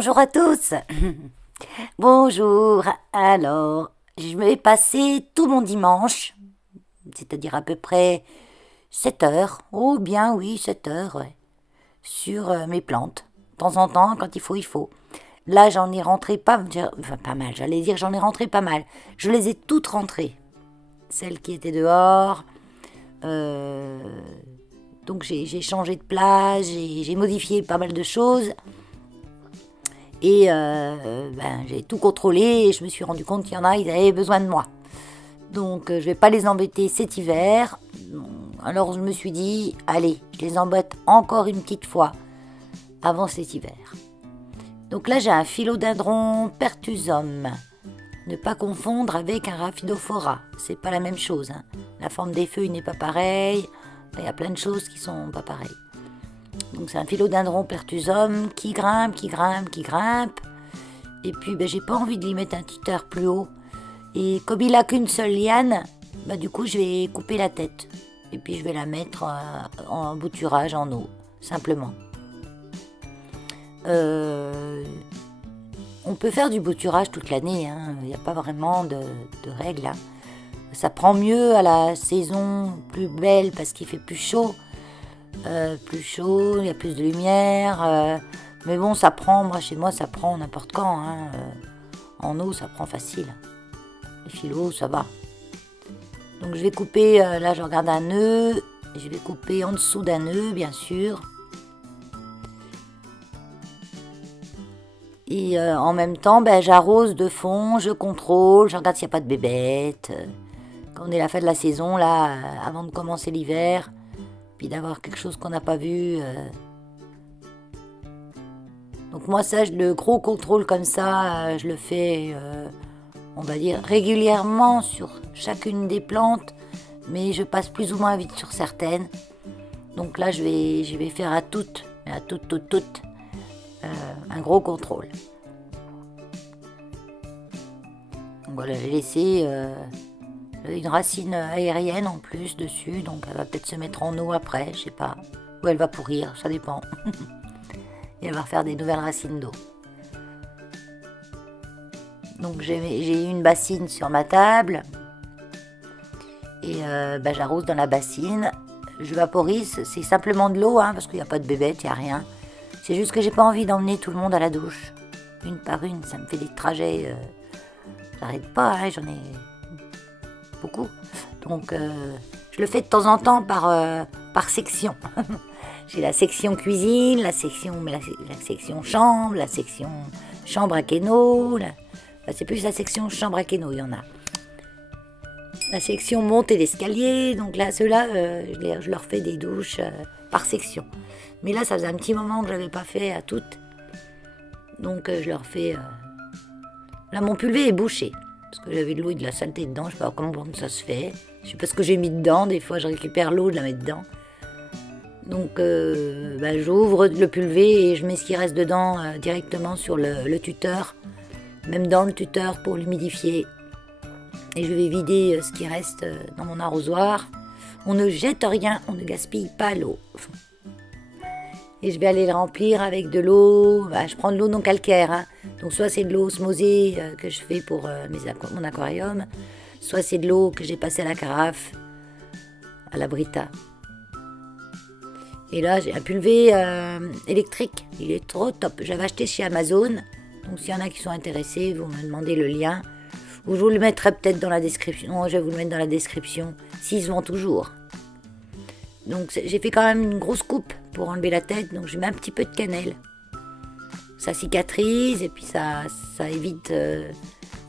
Bonjour à tous. Bonjour. Alors, je vais passer tout mon dimanche, c'est-à-dire à peu près 7 heures, oh bien oui, 7 heures, ouais, sur mes plantes. De temps en temps, quand il faut, il faut. Là, j'en ai rentré pas mal, j'allais dire j'en ai rentré pas mal. Je les ai toutes rentrées. Celles qui étaient dehors. euh, donc j'ai changé de place, j'ai modifié pas mal de choses. Et j'ai tout contrôlé et je me suis rendu compte qu'il y en a, ils avaient besoin de moi. Donc je vais pas les embêter cet hiver. Alors je me suis dit, allez, je les embête encore une petite fois avant cet hiver. Donc là j'ai un philodendron pertusum. Ne pas confondre avec un rhaphidophora. C'est pas la même chose, hein. La forme des feuilles n'est pas pareille. Il y a plein de choses qui sont pas pareilles. Donc c'est un philodendron pertusum qui grimpe. Et puis j'ai pas envie de lui mettre un tuteur plus haut. Et comme il a qu'une seule liane, du coup je vais couper la tête. Et puis je vais la mettre en bouturage en eau, simplement. On peut faire du bouturage toute l'année, hein. Il n'y a pas vraiment de règles, hein. Ça prend mieux à la saison plus belle parce qu'il fait plus chaud. Il y a plus de lumière. Mais bon, ça prend, moi chez moi, ça prend n'importe quand, hein. En eau, ça prend facile. Les filos, ça va. Donc je vais couper, là je regarde un nœud. Je vais couper en dessous d'un nœud, bien sûr. Et en même temps, j'arrose de fond, je contrôle, je regarde s'il n'y a pas de bébêtes. Quand on est à la fin de la saison, là, avant de commencer l'hiver, puis d'avoir quelque chose qu'on n'a pas vu. Donc moi, ça, le gros contrôle comme ça, je le fais, on va dire, régulièrement sur chacune des plantes, mais je passe plus ou moins vite sur certaines. Donc là, je vais faire à toutes, un gros contrôle. Donc voilà, j'ai laissé une racine aérienne en plus dessus, donc elle va peut-être se mettre en eau après, je sais pas. Ou elle va pourrir, ça dépend. Et elle va refaire des nouvelles racines d'eau. Donc j'ai une bassine sur ma table. Et j'arrose dans la bassine. Je vaporise, c'est simplement de l'eau, hein, parce qu'il n'y a pas de bébête, il n'y a rien. C'est juste que j'ai pas envie d'emmener tout le monde à la douche. Une par une, ça me fait des trajets. J'arrête pas, hein, j'en ai beaucoup. Donc je le fais de temps en temps par section. J'ai la section cuisine, la section chambre, la section chambre à kéno. C'est plus la section chambre à kéno, il y en a. La section montée d'escalier, donc là, ceux-là, je leur fais des douches par section. Mais là, ça faisait un petit moment que je n'avais pas fait à toutes. Donc je leur fais... Là, mon pulvé est bouché. Parce que j'avais de l'eau et de la saleté dedans. Je ne sais pas comment ça se fait. Je ne sais pas ce que j'ai mis dedans. Des fois, je récupère l'eau, je la mets dedans. Donc j'ouvre le pulvé et je mets ce qui reste dedans directement sur le tuteur. Même dans le tuteur pour l'humidifier. Et je vais vider ce qui reste dans mon arrosoir. On ne jette rien, on ne gaspille pas l'eau. Et je vais aller le remplir avec de l'eau. Je prends de l'eau non calcaire, hein. Donc soit c'est de l'eau osmosée que je fais pour mon aquarium, soit c'est de l'eau que j'ai passée à la carafe, à la Brita. Et là j'ai un pulvé électrique, il est trop top. J'avais acheté chez Amazon, donc s'il y en a qui sont intéressés, vous me demandez le lien. Ou je vous le mettrai peut-être dans la description. Non, je vais vous le mettre dans la description, s'ils se vendent toujours. Donc j'ai fait quand même une grosse coupe pour enlever la tête, donc je mets un petit peu de cannelle. Ça cicatrise et puis ça évite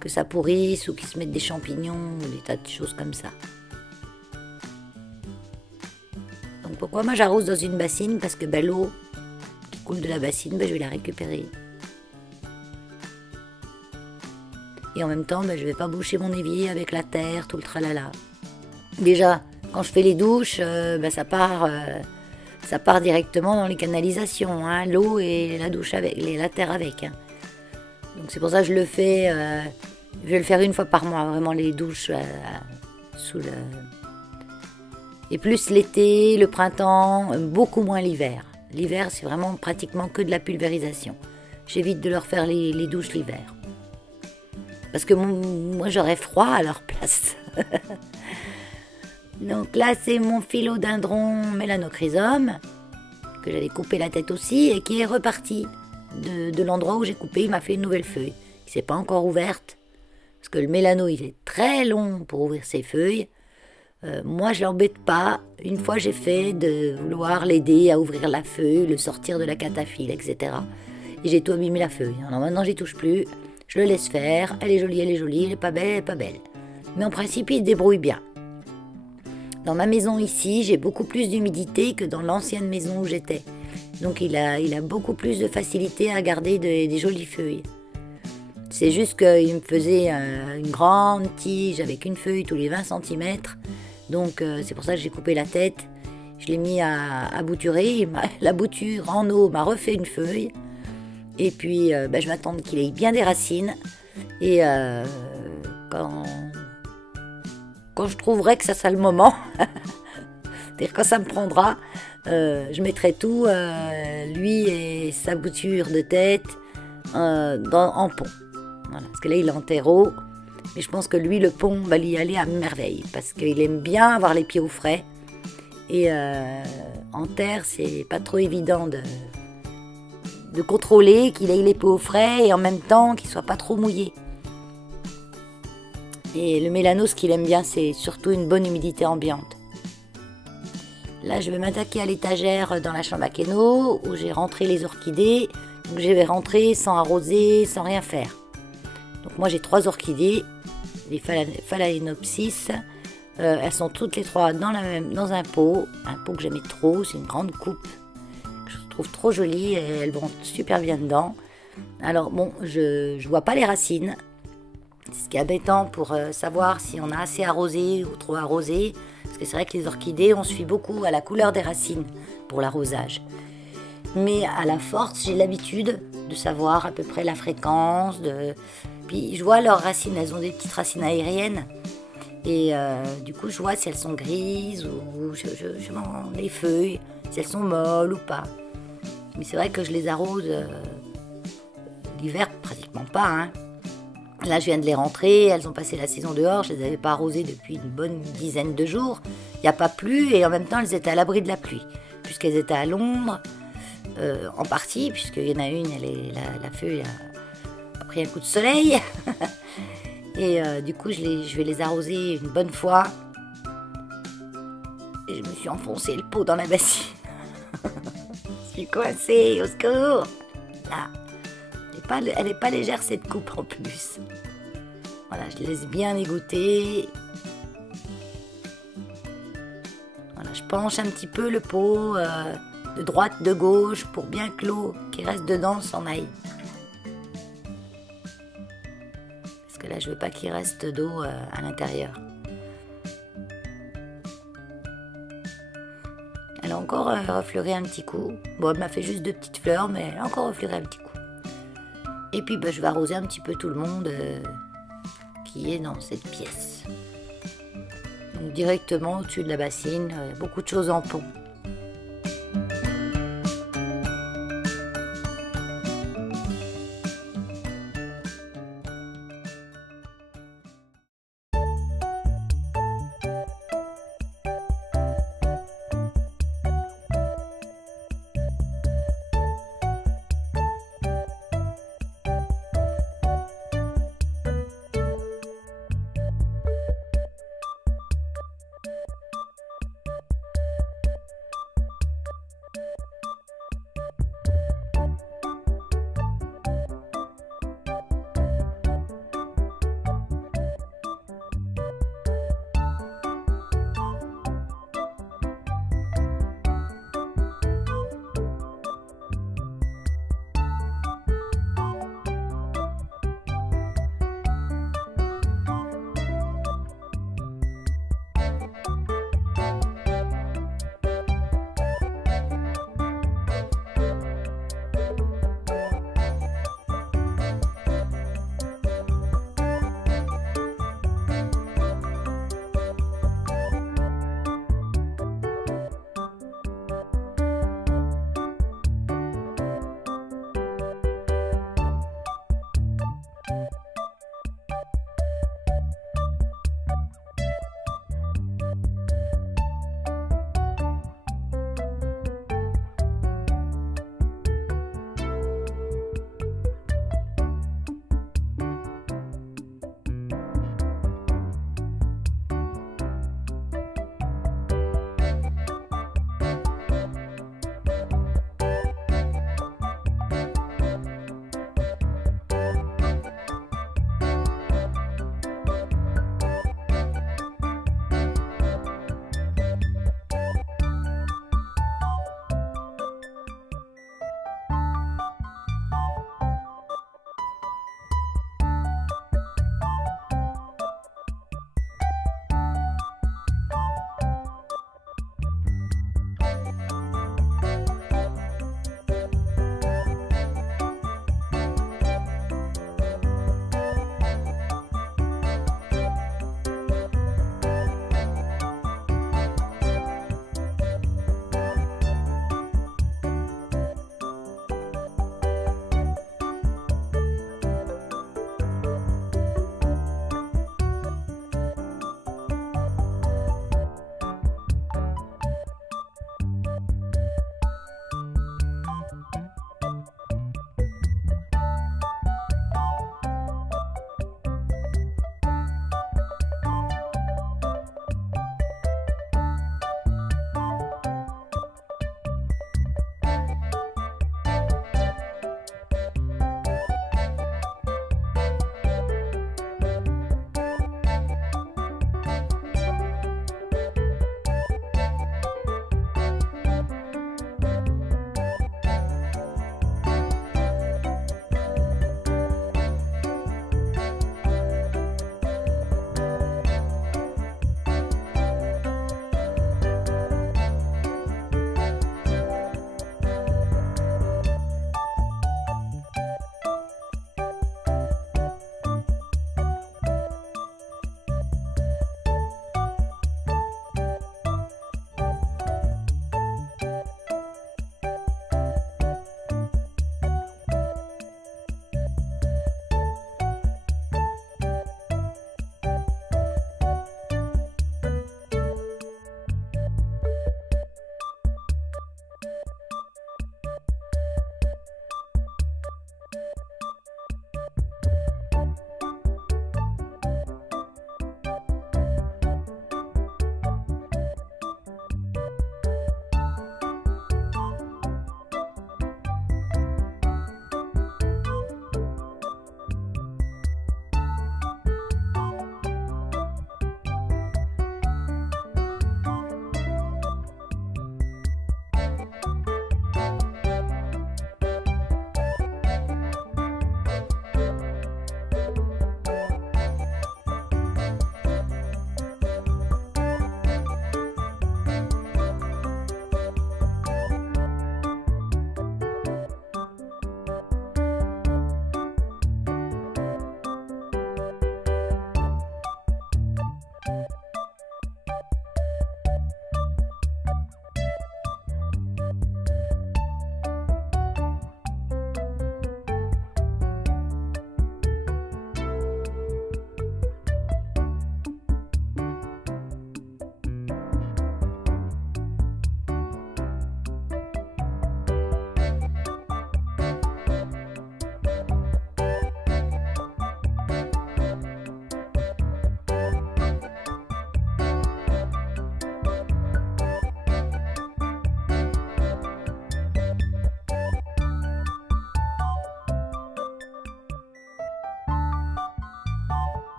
que ça pourrisse ou qu'ils se mettent des champignons ou des tas de choses comme ça. Donc pourquoi moi j'arrose dans une bassine? Parce que l'eau qui coule de la bassine, je vais la récupérer. Et en même temps, je vais pas boucher mon évier avec la terre, tout le tralala. Déjà, quand je fais les douches, ça part directement dans les canalisations, hein, l'eau et la douche avec, la terre avec. Hein. Donc c'est pour ça que je le fais. Je vais le faire une fois par mois, vraiment les douches sous le. Et plus l'été, le printemps, beaucoup moins l'hiver. L'hiver, c'est vraiment pratiquement que de la pulvérisation. j'évite de leur faire les douches l'hiver. Parce que moi, j'aurais froid à leur place. Donc là, c'est mon philodendron mélanochrysome, que j'avais coupé la tête aussi, et qui est reparti de l'endroit où j'ai coupé. Il m'a fait une nouvelle feuille, qui ne s'est pas encore ouverte, parce que le mélano, il est très long pour ouvrir ses feuilles. Moi, je l'embête pas. Une fois, j'ai fait de vouloir l'aider à ouvrir la feuille, le sortir de la cataphylle, etc. Et j'ai tout abîmé la feuille. Alors maintenant, j'y touche plus. Je le laisse faire. Elle est jolie, elle est jolie. Elle est pas belle, elle est pas belle. Mais en principe, il se débrouille bien. Dans ma maison ici, j'ai beaucoup plus d'humidité que dans l'ancienne maison où j'étais. Donc, il a beaucoup plus de facilité à garder des jolies feuilles. C'est juste qu'il me faisait une grande tige avec une feuille tous les 20 cm. Donc c'est pour ça que j'ai coupé la tête. Je l'ai mis à bouturer. La bouture en eau m'a refait une feuille. Et puis je m'attends qu'il ait bien des racines. Et quand je trouverai que ça sera le moment, c'est-à-dire quand ça me prendra, je mettrai tout, lui et sa bouture de tête, en pont. Voilà, parce que là il est en terreau, mais je pense que lui le pont va lui aller à merveille parce qu'il aime bien avoir les pieds au frais et en terre c'est pas trop évident de contrôler qu'il ait les pieds au frais et en même temps qu'il soit pas trop mouillé. Et le mélano, ce qu'il aime bien, c'est surtout une bonne humidité ambiante. Là je vais m'attaquer à l'étagère dans la chambre à Keno où j'ai rentré les orchidées. Donc je vais rentrer sans arroser, sans rien faire. Donc moi j'ai 3 orchidées, des phalaenopsis. Elles sont toutes les 3 dans un pot que j'aimais trop, c'est une grande coupe que je trouve trop jolie et elles vont super bien dedans. Alors bon, je vois pas les racines, c'est ce qui est embêtant pour savoir si on a assez arrosé ou trop arrosé, parce que c'est vrai que les orchidées on se fie beaucoup à la couleur des racines pour l'arrosage. Mais à la force, j'ai l'habitude de savoir à peu près la fréquence. Puis je vois leurs racines, elles ont des petites racines aériennes. Et du coup, je vois si elles sont grises ou je vois les feuilles, si elles sont molles ou pas. Mais c'est vrai que je les arrose l'hiver pratiquement pas. Hein. Là, je viens de les rentrer, elles ont passé la saison dehors, je les avais pas arrosées depuis une bonne dizaine de jours. Il n'y a pas plu et en même temps, elles étaient à l'abri de la pluie, puisqu'elles étaient à l'ombre. En partie, puisqu'il y en a une, la feuille a pris un coup de soleil. Et du coup, je vais les arroser une bonne fois. Et je me suis enfoncé le pot dans la bassine. Je suis coincée, au secours. Là, elle n'est pas légère cette coupe en plus. Voilà, je laisse bien égoutter. Voilà, je penche un petit peu le pot de droite, de gauche, pour bien que l'eau qui reste dedans s'en aille. Parce que là, je veux pas qu'il reste d'eau à l'intérieur. Elle a encore refleuré un petit coup. Bon, elle m'a fait juste 2 petites fleurs, mais elle a encore refleuré un petit coup. Et puis, je vais arroser un petit peu tout le monde qui est dans cette pièce. Donc, directement au-dessus de la bassine, beaucoup de choses en pot.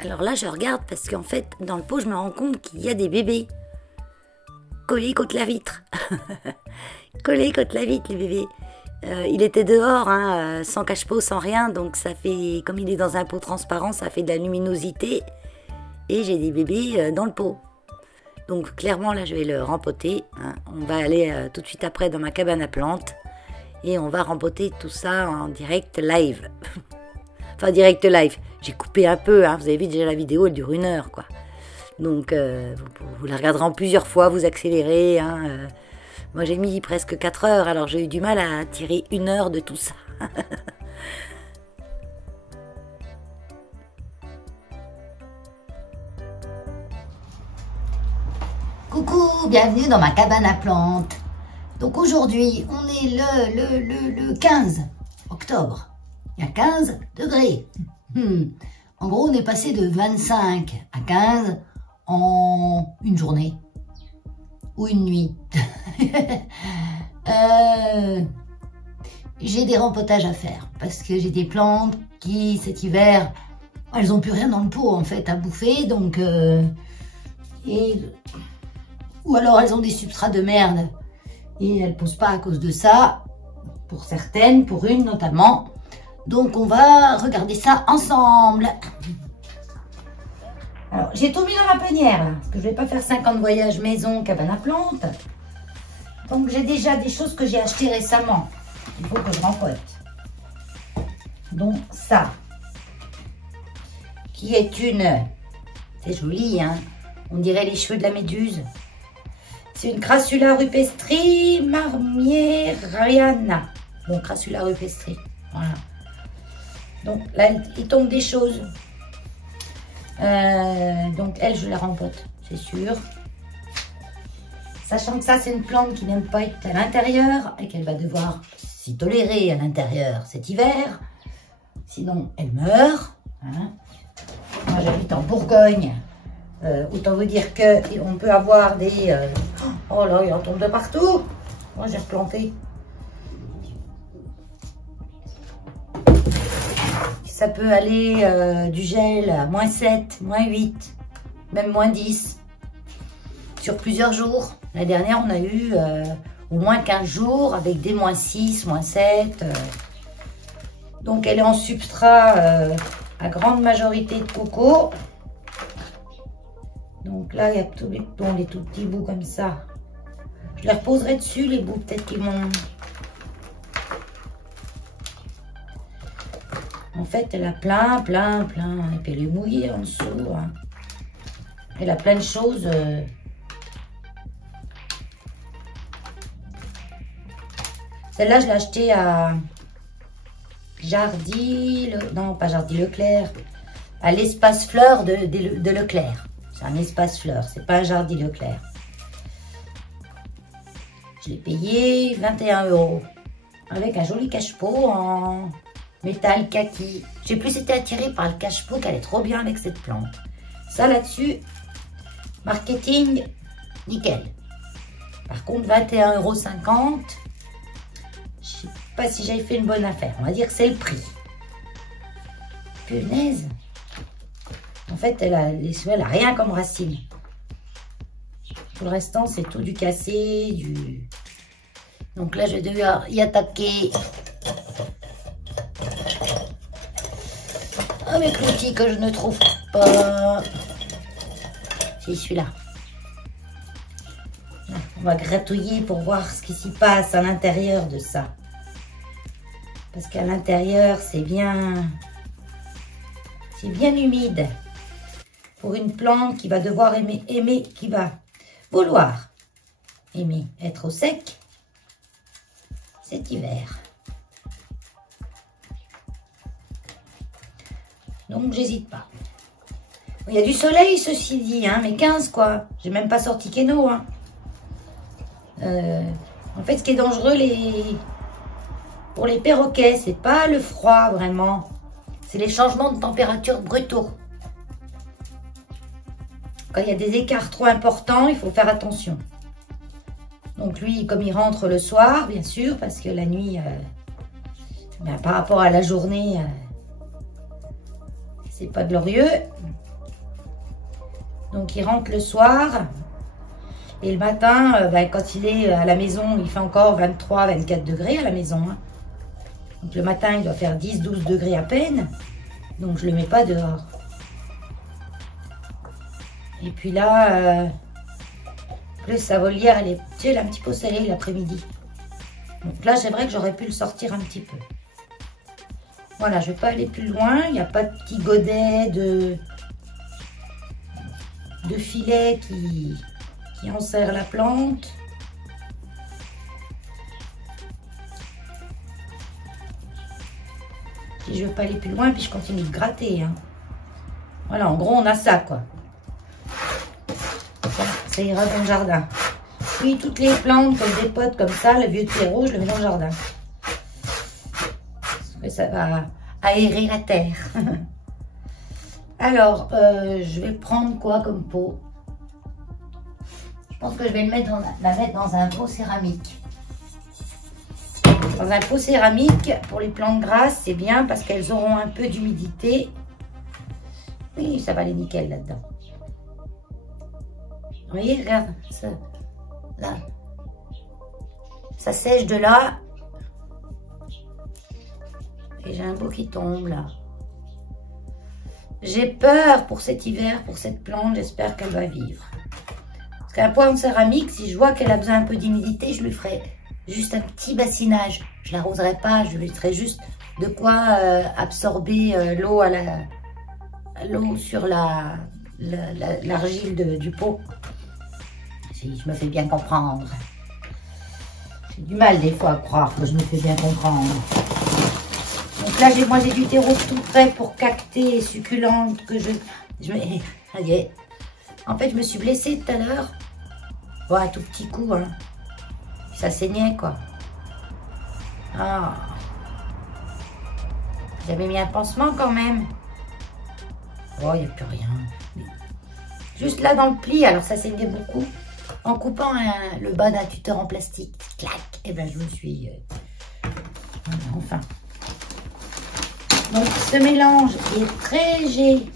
Alors là, je regarde parce qu'en fait, dans le pot, je me rends compte qu'il y a des bébés collés contre la vitre. Collés contre la vitre, les bébés. Il était dehors, hein, sans cache-pot, sans rien, donc ça fait, comme il est dans un pot transparent, ça fait de la luminosité. Et j'ai des bébés dans le pot. Donc clairement, là, je vais le rempoter. Hein. On va aller tout de suite après dans ma cabane à plantes. Et on va rempoter tout ça en direct live. Enfin, direct live. J'ai coupé un peu, hein. Vous avez vu déjà la vidéo, elle dure 1 heure, quoi. Donc, vous la regarderez en plusieurs fois, vous accélérez. Hein. Moi, j'ai mis presque 4 heures, alors j'ai eu du mal à tirer 1 heure de tout ça. Coucou, bienvenue dans ma cabane à plantes. Donc aujourd'hui, on est le 15 octobre. Il y a 15 degrés. En gros, on est passé de 25 à 15 en une journée. Ou une nuit. J'ai des rempotages à faire. Parce que j'ai des plantes qui, cet hiver, elles n'ont plus rien dans le pot, en fait, à bouffer. Donc, ou alors elles ont des substrats de merde. Et elles ne poussent pas à cause de ça. Pour certaines, pour une notamment. Donc on va regarder ça ensemble. Alors j'ai tout mis dans ma panière là, parce que je ne vais pas faire 50 voyages maison, cabane à plantes. Donc j'ai déjà des choses que j'ai achetées récemment. Il faut que je rempote. Donc ça, qui est une... C'est joli, hein. On dirait les cheveux de la méduse. C'est une Crassula rupestri marmieriana. Bon, Crassula rupestri, voilà. Donc là, il tombe des choses. Donc elle, je la rempote, c'est sûr. Sachant que ça, c'est une plante qui n'aime pas être à l'intérieur et qu'elle va devoir s'y tolérer à l'intérieur cet hiver. Sinon, elle meurt. Hein. Moi, j'habite en Bourgogne. Autant vous dire qu'on peut avoir des... Oh là, il en tombe de partout. Moi, j'ai replanté. Ça peut aller du gel à -7, -8, même -10 sur plusieurs jours. La dernière, on a eu au moins 15 jours avec des -6, -7. Donc, elle est en substrat à grande majorité de coco. Donc là, il y a tous les tout petits bouts comme ça. Je les reposerai dessus, les bouts peut-être qu'ils m'ont... En fait, elle a plein. Et puis elle est mouillée en dessous. Hein. Elle a plein de choses. Celle-là, je l'ai achetée à Jardy... Non, pas Jardy Leclerc. À l'espace fleurs de Leclerc. C'est un espace fleurs. C'est pas un Jardy Leclerc. Je l'ai payé 21 €. Avec un joli cache-pot en... métal kaki. J'ai plus été attirée par le cache-pot qu'elle est trop bien avec cette plante. Ça là-dessus, marketing, nickel. Par contre, 21,50 €, je sais pas si j'avais fait une bonne affaire. On va dire que c'est le prix. Punaise. En fait, elle a rien comme racine. Pour le restant, c'est tout du cassé, du... Donc là, je vais devoir y attaquer... avec l'outil que je ne trouve pas. C'est celui-là. On va gratouiller pour voir ce qui s'y passe à l'intérieur de ça. Parce qu'à l'intérieur, c'est bien humide. Pour une plante qui va devoir qui va vouloir aimer être au sec cet hiver. Donc, j'hésite pas. Il y a du soleil, ceci dit, hein, mais 15, quoi. J'ai même pas sorti Keno, hein. En fait, ce qui est dangereux, pour les perroquets, c'est pas le froid, vraiment. C'est les changements de température brutaux. Quand il y a des écarts trop importants, il faut faire attention. Donc, lui, comme il rentre le soir, bien sûr, parce que la nuit, par rapport à la journée... c'est pas glorieux. Donc il rentre le soir. Et le matin, quand il est à la maison, il fait encore 23-24 degrés à la maison. Hein. Donc le matin, il doit faire 10-12 degrés à peine. Donc je ne le mets pas dehors. Et puis là, plus sa volière, elle est un petit peu salée l'après-midi. Donc là, c'est vrai que j'aurais pu le sortir un petit peu. Voilà, je ne vais pas aller plus loin. Il n'y a pas de petit godet de filet qui enserre la plante. Et je ne veux pas aller plus loin, puis je continue de gratter. Hein. Voilà, en gros, on a ça, quoi. Ça ira dans le jardin. Puis, toutes les plantes, comme des potes comme ça, le vieux terreau, je le mets dans le jardin. Parce que ça va aérer la terre. Alors, je vais prendre quoi comme pot? Je pense que je vais la mettre dans un pot céramique. Dans un pot céramique, pour les plantes grasses, c'est bien parce qu'elles auront un peu d'humidité. Oui, ça va aller nickel là-dedans. Vous voyez, regarde, ça, là. Ça sèche de là. Et j'ai un beau qui tombe là. J'ai peur pour cet hiver, pour cette plante. J'espère qu'elle va vivre. Parce qu'un pot en céramique, si je vois qu'elle a besoin un peu d'humidité, je lui ferai juste un petit bassinage. Je ne l'arroserai pas, je lui ferai juste de quoi absorber l'eau sur l'argile du pot. Si je me fais bien comprendre. J'ai du mal des fois à croire que je me fais bien comprendre. Donc là, moi j'ai du terreau tout prêt pour cactées succulentes que en fait, je me suis blessée tout à l'heure. Bon, un tout petit coup, hein. Ça saignait, quoi. Ah. J'avais mis un pansement quand même. Oh, il n'y a plus rien. Juste là dans le pli, alors ça saignait beaucoup. En coupant le bas d'un tuteur en plastique, clac, et ben je me suis... Voilà, enfin. Donc ce mélange est très léger.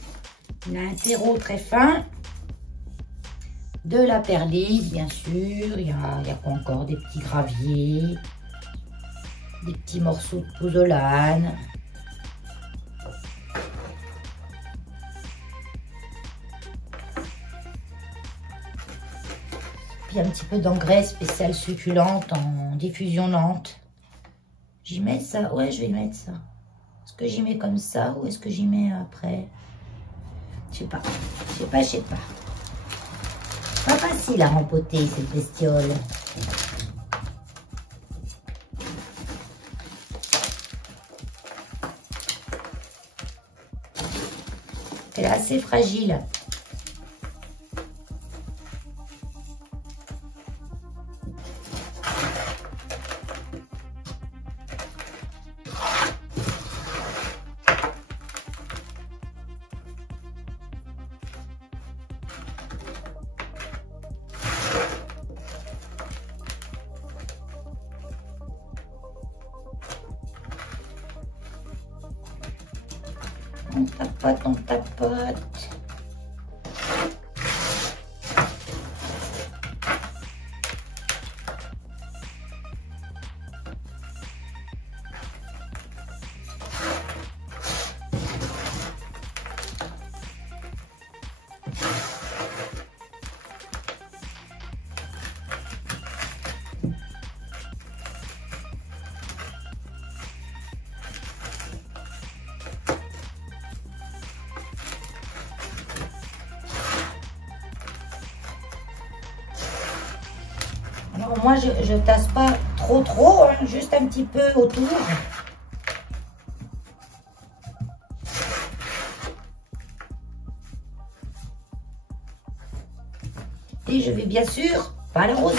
Il a un terreau très fin. De la perlite, bien sûr. Il y a quoi encore? Des petits graviers. Des petits morceaux de pozzolane. Puis un petit peu d'engrais spécial succulente en diffusion lente. J'y mets ça? Ouais, je vais mettre ça. Est-ce que j'y mets comme ça ou est-ce que j'y mets après? Je sais pas. Je sais pas. Pas facile à rempoter cette bestiole. Elle est assez fragile. On tapote, on tapote. Alors moi, je tasse pas trop, hein, juste un petit peu autour. Et je vais bien sûr pas l'arroser,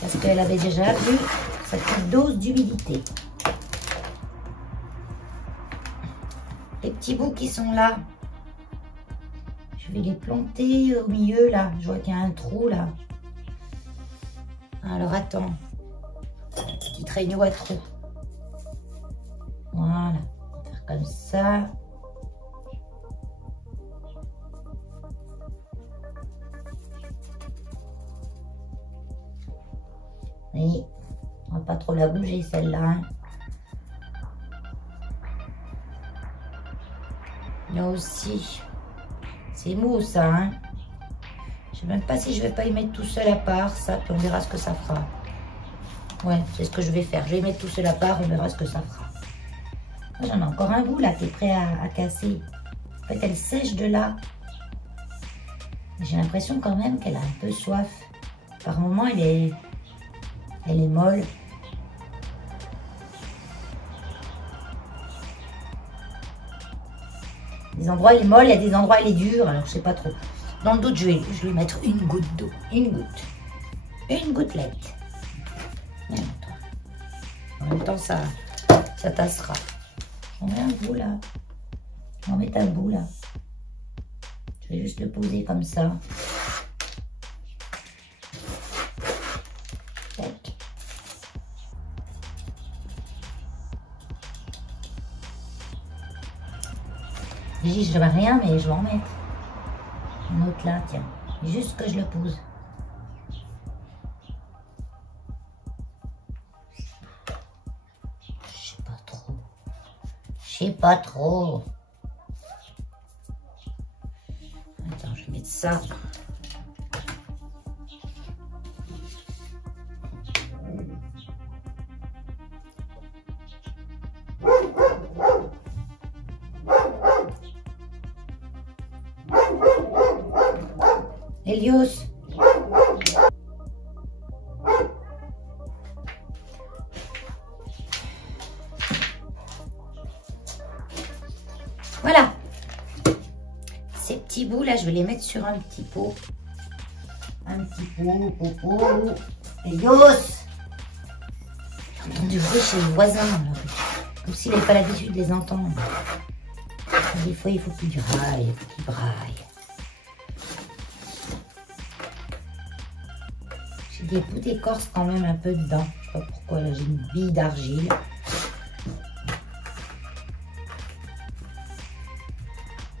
parce qu'elle avait déjà vu sa petite dose d'humidité. Les petits bouts qui sont là, je vais les planter au milieu là. Je vois qu'il y a un trou là. Alors attends, petit traîneau à trou. Voilà, on va faire comme ça. Oui, on va pas trop la bouger celle-là. Hein. Là aussi, c'est mou ça. Hein. Je sais même pas si je vais pas y mettre tout seul à part ça, puis on verra ce que ça fera. Ouais, c'est ce que je vais faire. Je vais y mettre tout seul à part, on verra ce que ça fera. J'en ai encore un bout là qui est prêt à casser. En fait, elle sèche de là. J'ai l'impression quand même qu'elle a un peu soif. Par moments, elle est molle. Des endroits, elle est molle, il y a des endroits, elle est dure. Alors, je sais pas trop. Dans le doute, je vais mettre une goutte d'eau. Une goutte. Une gouttelette. En même temps, ça tassera. J'en mets un bout là. J'en mets un bout là. Je vais juste le poser comme ça. Tac. Je dis, je ne vais rien, mais je vais en mettre. Un autre là, tiens. Juste que je le pose. Je sais pas trop. Attends, je vais mettre ça. Elios. Voilà. Ces petits bouts là, je vais les mettre sur un petit pot. Un petit pot. Elios. J'entends du bruit chez les voisins. Là. Comme s'ils n'avaient pas l'habitude de les entendre. Des fois, il faut qu'ils braillent, il faut qu'ils braillent. J'ai des bouts d'écorce quand même un peu dedans. Je sais pas pourquoi, là, j'ai une bille d'argile.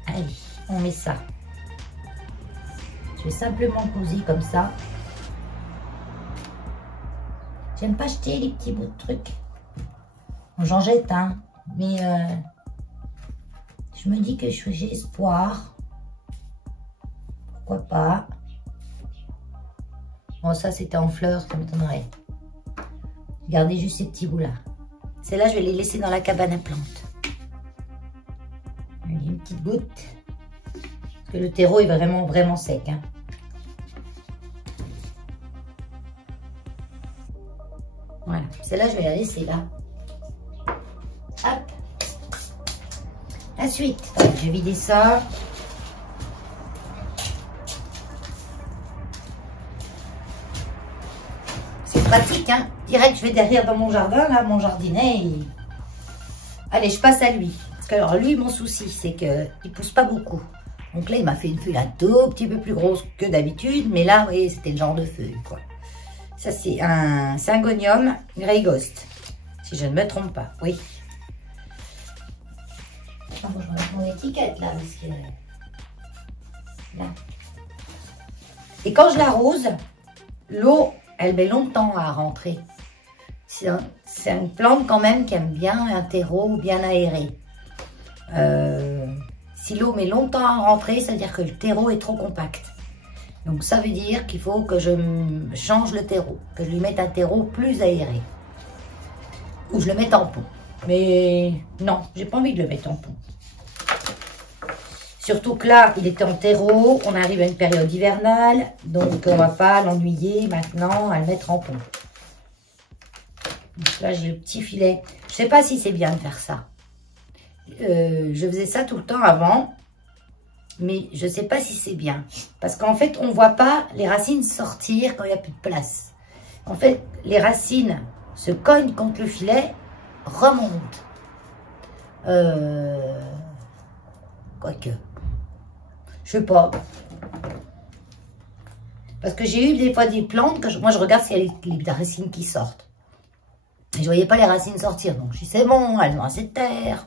Allez, on met ça. Je vais simplement poser comme ça. J'aime pas jeter les petits bouts de trucs. J'en jette, hein. Mais je me dis que j'ai espoir. Pourquoi pas. Bon, ça, c'était en fleurs, ça m'étonnerait. Regardez juste ces petits bouts-là. Celles-là, je vais les laisser dans la cabane à plantes. Une petite goutte. Parce que le terreau est vraiment, vraiment sec. Hein. Voilà. Celle-là, je vais la laisser là. Hop. Ensuite, je vais vider ça. C'est pratique, hein. Direct, je vais derrière dans mon jardin, là, mon jardinet. Et... Allez, je passe à lui. Parce que alors, lui, mon souci, c'est qu'il ne pousse pas beaucoup. Donc là, il m'a fait une feuille un tout petit peu plus grosse que d'habitude. Mais là, vous voyez, c'était le genre de feuille, quoi. Ça, c'est un Syngonium Grey Ghost. Si je ne me trompe pas, oui. Attends, je vais mettre mon étiquette, là, parce que... Là. Et quand je l'arrose, l'eau, elle met longtemps à rentrer. C'est une plante, quand même, qui aime bien un terreau bien aéré. Si l'eau met longtemps à rentrer, ça veut dire que le terreau est trop compact. Donc ça veut dire qu'il faut que je change le terreau, que je lui mette un terreau plus aéré. Ou je le mette en pot. Mais non, j'ai pas envie de le mettre en pot. Surtout que là, il était en terreau, on arrive à une période hivernale, donc on va pas l'ennuyer maintenant à le mettre en pot. Donc là, j'ai le petit filet. Je sais pas si c'est bien de faire ça. Je faisais ça tout le temps avant. Mais je ne sais pas si c'est bien. Parce qu'en fait, on ne voit pas les racines sortir quand il n'y a plus de place. En fait, les racines se cognent contre le filet, remontent. Quoique. Je sais pas. Parce que j'ai eu des fois des plantes, que moi je regarde s'il y a les racines qui sortent. Et je ne voyais pas les racines sortir. Donc je dis c'est bon, elles ont assez de terre.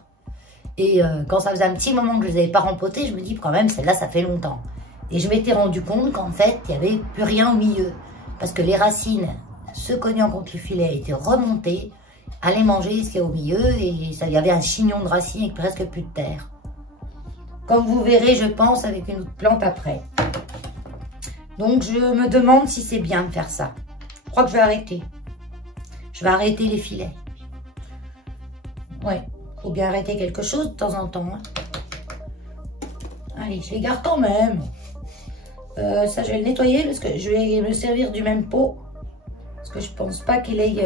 Et quand ça faisait un petit moment que je ne les avais pas rempotées, je me dis quand même, celle-là, ça fait longtemps. Et je m'étais rendu compte qu'en fait, il n'y avait plus rien au milieu. Parce que les racines se cognant contre le filet, était remonté, allait manger ce qu'il y a au milieu et ça, il y avait un chignon de racines avec presque plus de terre. Comme vous verrez, je pense, avec une autre plante après. Donc, je me demande si c'est bien de faire ça. Je crois que je vais arrêter. Je vais arrêter les filets. Ouais, faut bien arrêter quelque chose de temps en temps. Hein. Allez, je les garde quand même. Ça, je vais le nettoyer parce que je vais me servir du même pot. Parce que je pense pas qu'il ait...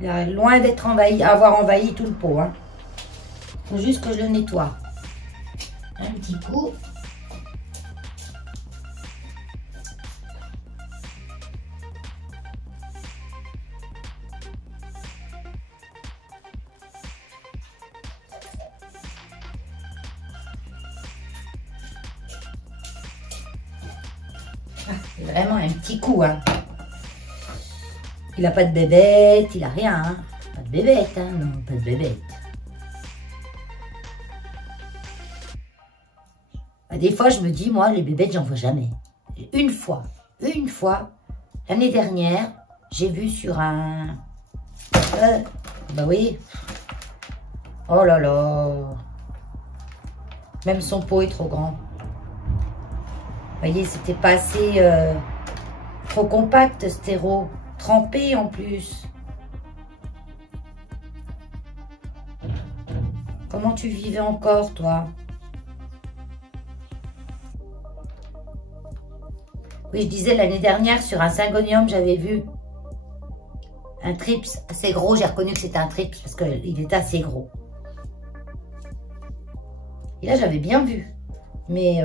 il a loin d'être envahi, avoir envahi tout le pot. Hein. Faut juste que je le nettoie. Un petit coup. Vraiment un petit coup, hein. Il n'a pas de bébête, il a rien, hein. Pas de bébête, hein, non, pas de bébête. Des fois, je me dis, moi, les bébêtes, j'en vois jamais. Une fois, l'année dernière, j'ai vu sur un... bah oui. Oh là là. Même son pot est trop grand. Vous voyez, c'était pas assez trop compact, stéro. Trempé en plus. Comment tu vivais encore, toi? Oui, je disais l'année dernière, sur un syngonium, j'avais vu un trips assez gros. J'ai reconnu que c'était un trips parce qu'il était assez gros. Et là, j'avais bien vu. Mais...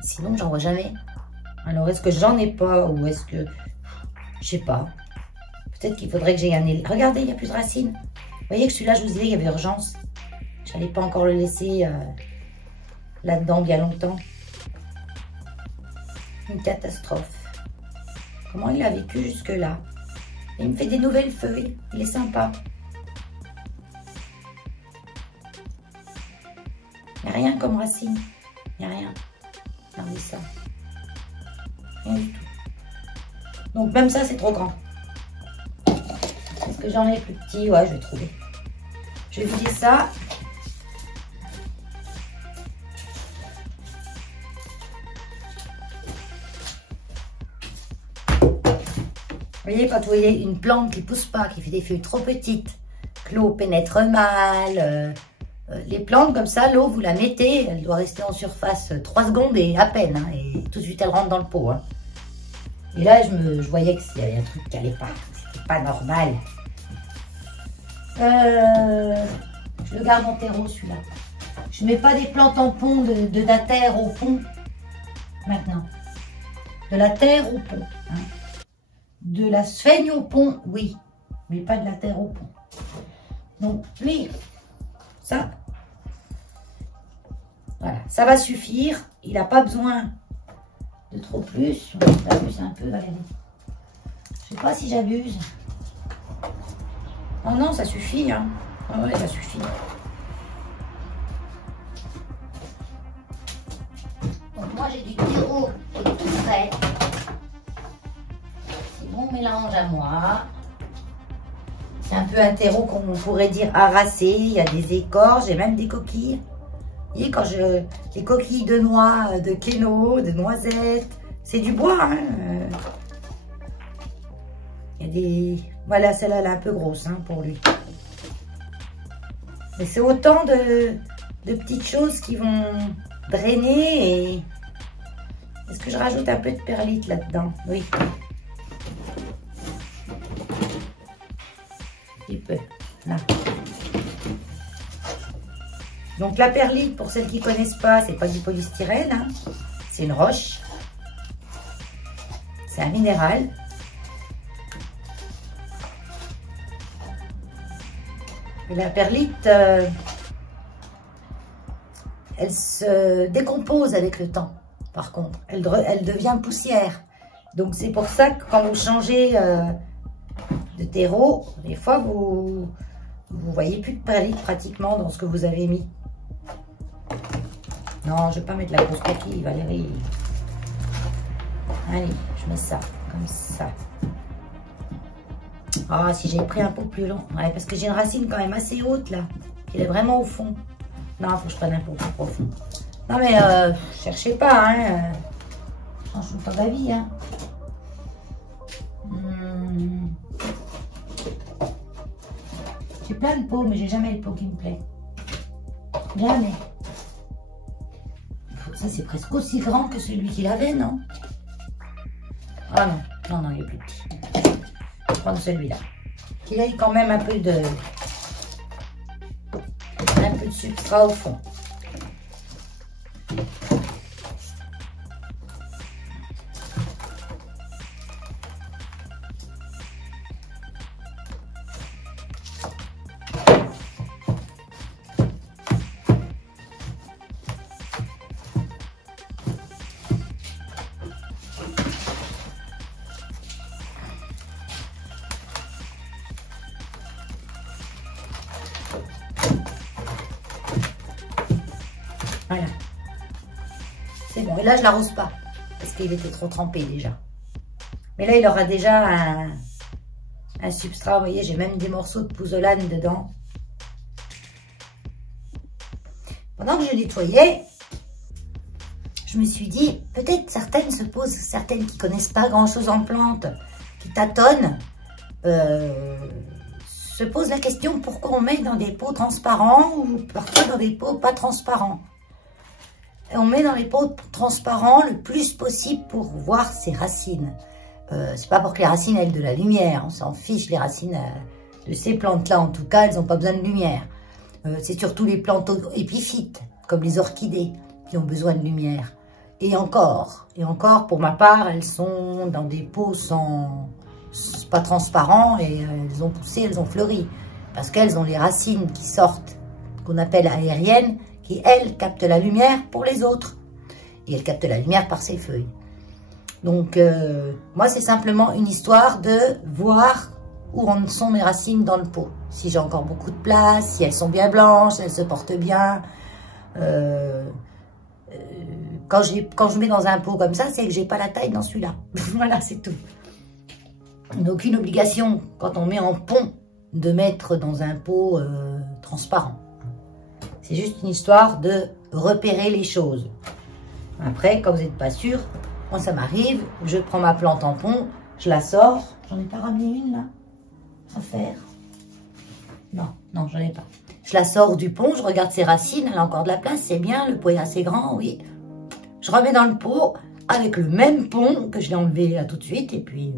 sinon, j'en vois jamais. Alors, est-ce que j'en ai pas ou est-ce que... Je sais pas. Peut-être qu'il faudrait que j'aie un... Regardez, il n'y a plus de racines. Vous voyez que celui-là, je vous disais, il y avait urgence. Je n'allais pas encore le laisser là-dedans bien longtemps. Une catastrophe. Comment il a vécu jusque-là? Il me fait des nouvelles feuilles. Il est sympa. Il n'y a rien comme racine. Il n'y a rien. Regardez ça. Rien du tout. Donc même ça, c'est trop grand. Est-ce que j'en ai plus petit? Ouais, je vais trouver. Je vais vider ça. Vous voyez, quand vous voyez une plante qui ne pousse pas, qui fait des feuilles trop petites, que l'eau pénètre mal, les plantes comme ça, l'eau, vous la mettez, elle doit rester en surface 3 secondes et à peine, hein, et tout de suite elle rentre dans le pot. Hein. Et là, je voyais qu'il y avait un truc qui n'allait pas, c'était pas normal. Je le garde en terreau celui-là. Je mets pas des plantes en pont, de la terre au pont, maintenant. De la terre au pont. Hein. De la sphaigne au pont, oui, mais pas de la terre au pont. Donc, lui, ça, voilà, ça va suffire. Il n'a pas besoin de trop plus. J'abuse un peu, Valérie. Je sais pas si j'abuse. Oh non, ça suffit, hein. Oh ouais, ça suffit. Donc moi, j'ai du terreau qui est tout frais. C'est bon mélange à moi. C'est un peu un terreau qu'on pourrait dire harassé. Il y a des écorces, j'ai même des coquilles. Vous voyez, quand les coquilles de noix, de quéno, de noisettes, c'est du bois. Hein. Il y a des... Voilà, celle-là, elle est un peu grosse, hein, pour lui. Mais c'est autant de petites choses qui vont drainer. Et... Est-ce que je rajoute un peu de perlite là-dedans? Oui. Un petit peu. Là. Donc la perlite, pour celles qui ne connaissent pas, c'est pas du polystyrène, hein. C'est une roche. C'est un minéral. Et la perlite, elle se décompose avec le temps, par contre. Elle devient poussière. Donc c'est pour ça que quand vous changez de terreau, des fois vous voyez plus de perlite pratiquement dans ce que vous avez mis. Non, je ne vais pas mettre la grosse coquille, Valérie. Allez, je mets ça. comme ça. Ah, si j'avais pris un pot plus long. Ouais, parce que j'ai une racine quand même assez haute, là. Elle est vraiment au fond. Non, il faut que je prenne un pot plus profond. Non, mais cherchez pas, hein. Change pas d'avis, hein. J'ai plein de pots, mais j'ai jamais le pot qui me plaît. Jamais. Ça, c'est presque aussi grand que celui qu'il avait, non? Ah non, non, non, il est plus petit. Je vais prendre celui-là. Il a quand même un peu de substrat au fond. Voilà. C'est bon. Et là, je l'arrose pas. Parce qu'il était trop trempé déjà. Mais là, il aura déjà un substrat. Vous voyez, j'ai même des morceaux de pouzzolane dedans. Pendant que je nettoyais, je me suis dit, peut-être certaines qui connaissent pas grand-chose en plantes, qui tâtonnent, se posent la question pourquoi on met dans des pots transparents ou parfois dans des pots pas transparents. Et on met dans les pots transparents le plus possible pour voir ses racines. C'est pas pour que les racines aient de la lumière, on s'en fiche, les racines de ces plantes-là, en tout cas, elles n'ont pas besoin de lumière. C'est surtout les plantes épiphytes, comme les orchidées, qui ont besoin de lumière. Et encore, pour ma part, elles sont dans des pots pas transparents et elles ont poussé, elles ont fleuri. Parce qu'elles ont les racines qui sortent, qu'on appelle aériennes, qui, elles, captent la lumière pour les autres. Et elles captent la lumière par ses feuilles. Donc, moi, c'est simplement une histoire de voir où en sont mes racines dans le pot. Si j'ai encore beaucoup de place, si elles sont bien blanches, elles se portent bien. Quand je mets dans un pot comme ça, c'est que j'ai pas la taille dans celui-là. Voilà, c'est tout. Il n'y a aucune obligation, quand on met en pont, de mettre dans un pot transparent. C'est juste une histoire de repérer les choses. Après, quand vous n'êtes pas sûr, moi ça m'arrive, je prends ma plante en pont, je la sors. J'en ai pas ramené une là à faire. Non, non, j'en ai pas. Je la sors du pont, je regarde ses racines, elle a encore de la place, c'est bien, le pot est assez grand, oui. Je remets dans le pot avec le même pont que je l'ai enlevé là tout de suite et puis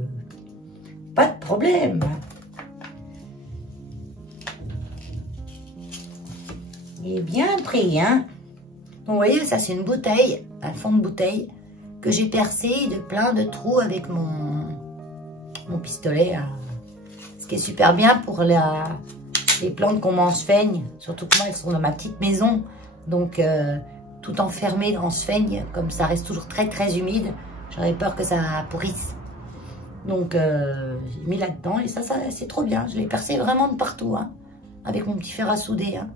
pas de problème. Il est bien pris, hein. Donc, vous voyez, ça c'est une bouteille, un fond de bouteille que j'ai percé de plein de trous avec mon pistolet. Là. Ce qui est super bien pour les plantes qu'on mange feigne. Surtout que moi, elles sont dans ma petite maison. Donc, tout enfermé dans ce feigne, comme ça reste toujours très très humide, j'aurais peur que ça pourrisse. Donc, j'ai mis là-dedans et ça c'est trop bien. Je l'ai percé vraiment de partout, hein, avec mon petit fer à souder. Hein.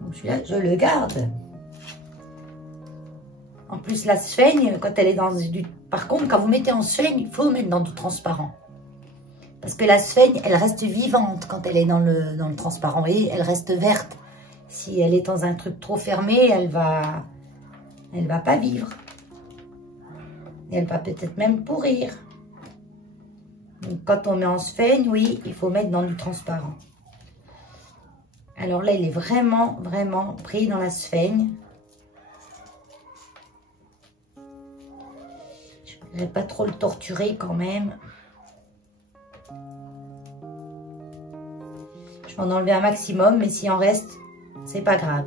Donc, celui-là, je le garde. En plus, la sphaigne, quand elle est dans du... Par contre, quand vous mettez en sphaigne, il faut mettre dans du transparent. Parce que la sphaigne, elle reste vivante quand elle est dans le transparent. Et elle reste verte. Si elle est dans un truc trop fermé, elle va pas vivre. Et elle va peut-être même pourrir. Donc, quand on met en sphaigne, oui, il faut mettre dans du transparent. Alors là, il est vraiment, vraiment pris dans la sphaigne. Je ne vais pas trop le torturer quand même. Je vais en enlever un maximum, mais s'il en reste, c'est pas grave.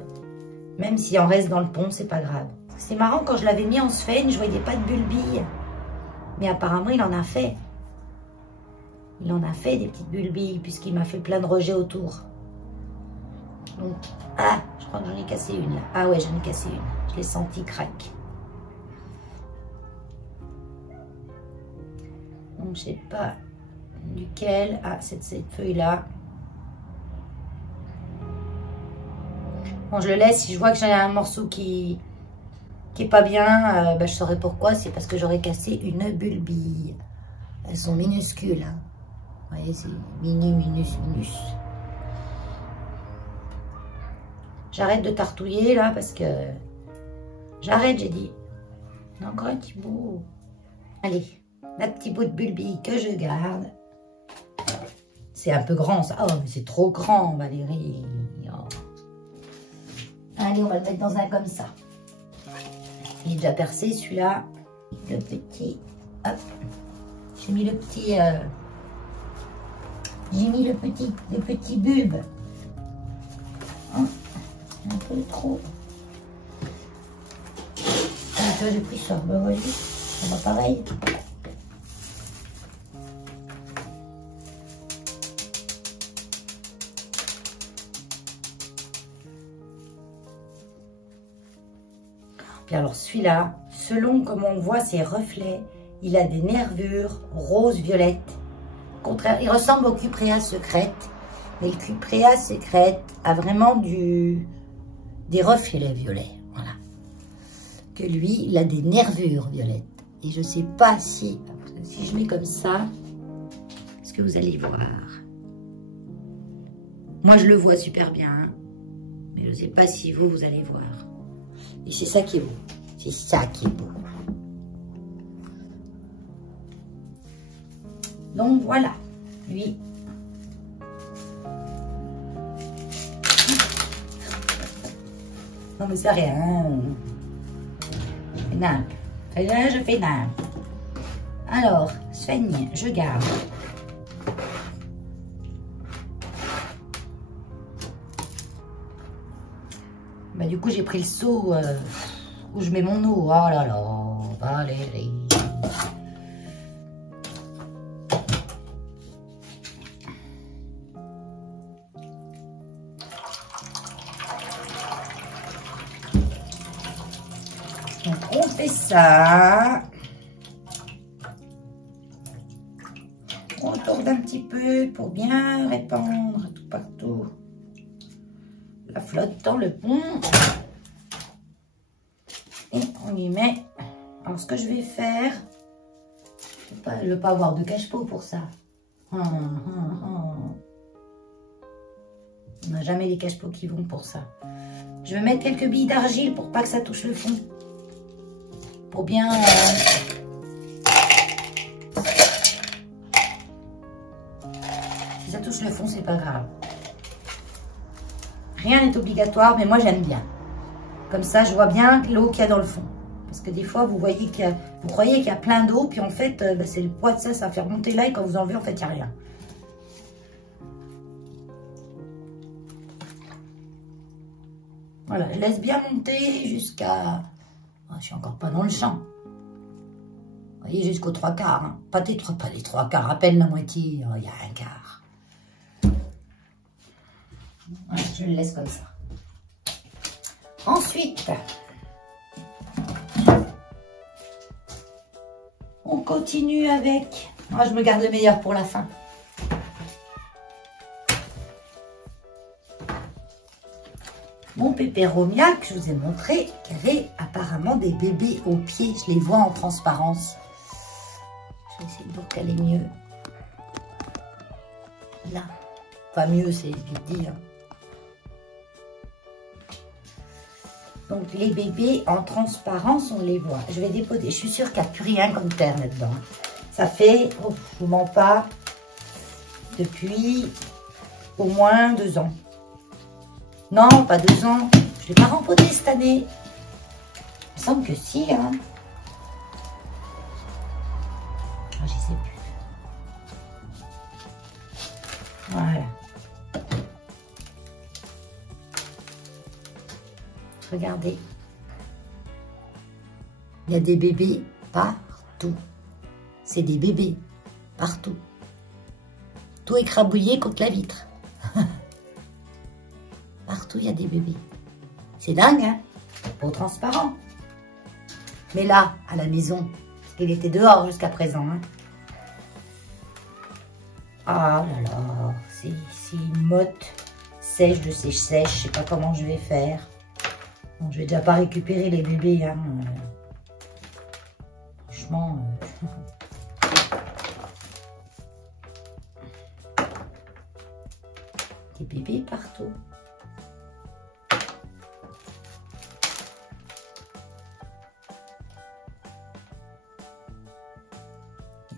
Même s'il en reste dans le pont, c'est pas grave. C'est marrant, quand je l'avais mis en sphaigne, je voyais pas de bulbilles. Mais apparemment, il en a fait. Il en a fait des petites bulbilles, puisqu'il m'a fait plein de rejets autour. Donc, ah, je crois que j'en ai cassé une là. Ah ouais, j'en ai cassé une. Je l'ai senti craque. Donc, je sais pas duquel. Ah, c'est cette feuille-là. Bon, je le laisse. Si je vois que j'ai un morceau qui est pas bien, je saurai pourquoi. C'est parce que j'aurais cassé une bulbille. Elles sont minuscules. Hein. Vous voyez, c'est minus. J'arrête de tartouiller là parce que... J'arrête, j'ai dit. Il y a encore un petit bout. Allez, ma petite bout de bulbille que je garde. C'est un peu grand ça. Oh, mais c'est trop grand, Valérie. Oh. Allez, on va le mettre dans un comme ça. Il est déjà percé celui-là. Le petit. Hop. J'ai mis le petit. J'ai mis le petit bulbe. Oh, un peu trop. Ah, j'ai pris ça. Ben voyez, ça va pareil. Puis alors celui-là, selon comment on voit ses reflets, il a des nervures rose-violette. Contraire, il ressemble au Cyprea secrète, mais le Cyprea secrète a vraiment des reflets violets. Voilà. Que lui, il a des nervures violettes. Et je ne sais pas si je mets comme ça, est-ce que vous allez voir? Moi, je le vois super bien, hein, mais je ne sais pas si vous allez voir. Et c'est ça qui est beau. C'est ça qui est beau. Donc voilà, lui. Non mais c'est rien. Je fais nimp. Je fais nimp. Alors, Sven, je garde. Bah du coup j'ai pris le seau où je mets mon eau. Oh là là, Valérie. Donc on fait ça. On tourne un petit peu pour bien répandre tout partout la flotte dans le pont. Et on y met. Alors ce que je vais faire, je ne veux pas avoir de cache-pot pour ça. On n'a jamais les cache-pots qui vont pour ça. Je vais mettre quelques billes d'argile pour pas que ça touche le fond. Pour bien... Si ça touche le fond, c'est pas grave. Rien n'est obligatoire, mais moi j'aime bien. Comme ça, je vois bien l'eau qu'il y a dans le fond. Parce que des fois, vous voyez vous croyez qu'il y a plein d'eau, puis en fait, c'est le poids de ça, ça fait remonter là, et quand vous enlevez, en fait, il n'y a rien. Voilà, je laisse bien monter jusqu'à... Oh, je suis encore pas dans le champ. Vous voyez, jusqu'aux 3/4. Hein. Pas les 3/4, à peine la moitié. Oh, il y a un quart. Voilà, je le laisse comme ça. Ensuite, on continue avec... Moi, je me garde le meilleur pour la fin. Mon pépéromia que je vous ai montré, qui avait apparemment des bébés aux pieds. Je les vois en transparence. Je vais essayer de vous caler mieux. Là. Pas mieux, c'est vite dit. Hein. Donc les bébés en transparence, on les voit. Je vais déposer. Je suis sûre qu'il n'y a plus rien comme terre là-dedans. Ça fait, oh, je vous mens pas, depuis au moins 2 ans. Non, pas 2 ans. Je ne l'ai pas rempoté cette année. Il me semble que si. Hein. Oh, je sais plus. Voilà. Regardez. Il y a des bébés partout. C'est des bébés partout. Tout écrabouillé contre la vitre. Partout, il y a des bébés. C'est dingue, hein? Pas transparent. Mais là, à la maison, parce qu'il était dehors jusqu'à présent. Hein. Ah là là, c'est une motte sèche de sèche-sèche. Je sais pas comment je vais faire. Bon, je vais déjà pas récupérer les bébés. Hein. Franchement... des bébés partout.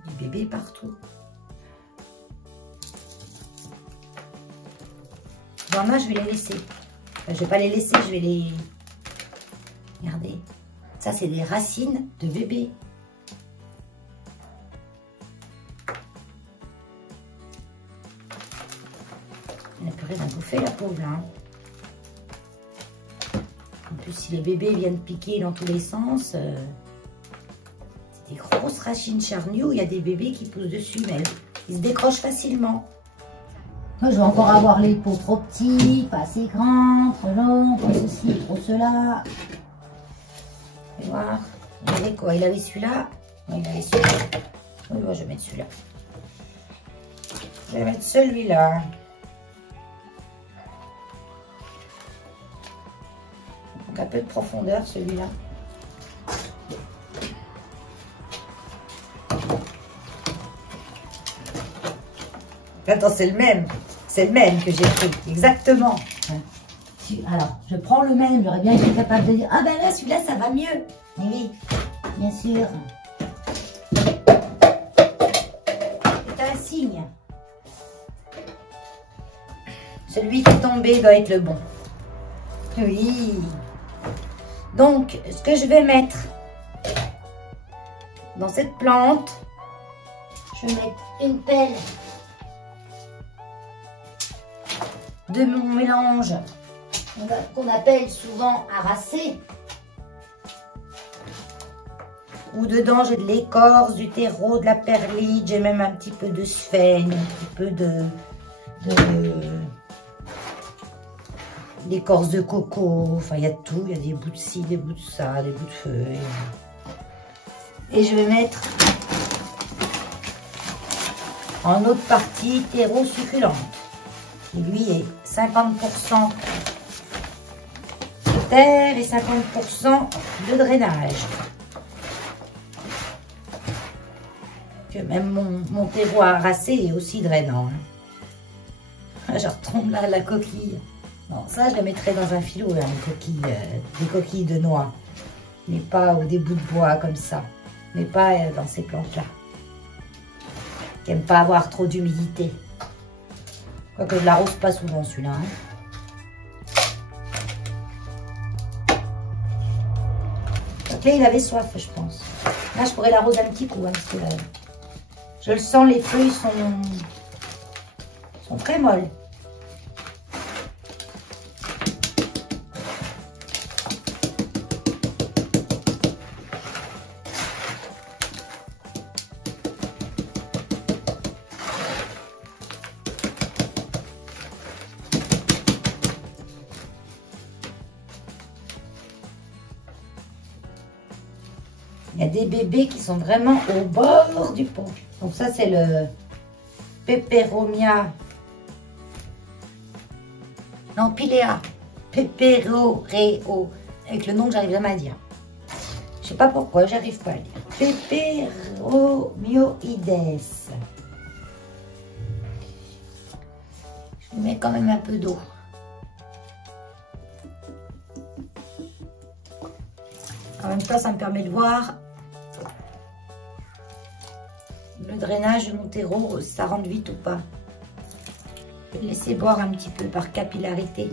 Des bébés partout. Bon, moi, je vais les laisser. Enfin, je vais pas les laisser, je vais les... Regardez. Ça, c'est des racines de bébés. Elle a purée d'en bouffer, la pauvre, là. En plus, si les bébés viennent piquer dans tous les sens, c'est des grosses racines charnues où il y a des bébés qui poussent dessus, mais ils se décrochent facilement. Moi, je vais encore avoir les peaux trop petits, pas assez grands, trop longs, trop ceci, trop cela. Je vais voir. Il avait quoi? Il avait celui-là. Oui, il avait celui-là. Oui, moi, je vais mettre celui-là. Je vais mettre celui-là. Donc, un peu de profondeur, celui-là. Attends, c'est le même. C'est le même que j'ai pris. Exactement. Alors, je prends le même. J'aurais bien été capable de dire, ah ben là, celui-là, ça va mieux. Mais oui, bien sûr. C'est un signe. Celui qui est tombé doit être le bon. Oui. Donc, ce que je vais mettre dans cette plante, je vais mettre une pelle de mon mélange qu'on appelle souvent arracé. Où dedans j'ai de l'écorce, du terreau, de la perlite, j'ai même un petit peu de sphène, un petit peu d'écorce de coco, enfin il y a tout, il y a des bouts de ci, des bouts de ça, des bouts de feuilles. Et je vais mettre en autre partie terreau succulente. Et lui est 50% de terre et 50% de drainage. Que même mon terreau arrasé est aussi drainant. Hein. Je retombe là la coquille. Bon, ça je la mettrai dans un filot, hein, des coquilles de noix. Mais pas ou des bouts de bois comme ça. Mais pas dans ces plantes-là. Qui n'aiment pas avoir trop d'humidité. Quoique je l'arrose pas souvent celui-là. Hein. Ok, il avait soif, je pense. Là, je pourrais l'arroser un petit coup. Hein, parce que là, je le sens, les feuilles sont très molles. Il y a des bébés qui sont vraiment au bord du pont. Donc ça, c'est le Peperomia. Non, Pilea. Peperoreo. Avec le nom que j'arrive jamais à dire. Je sais pas pourquoi, j'arrive pas à le dire. Peperomioides. Je mets quand même un peu d'eau. En même temps, ça me permet de voir le drainage de mon terreau, si ça rentre vite ou pas. Je vais le laisser boire un petit peu par capillarité.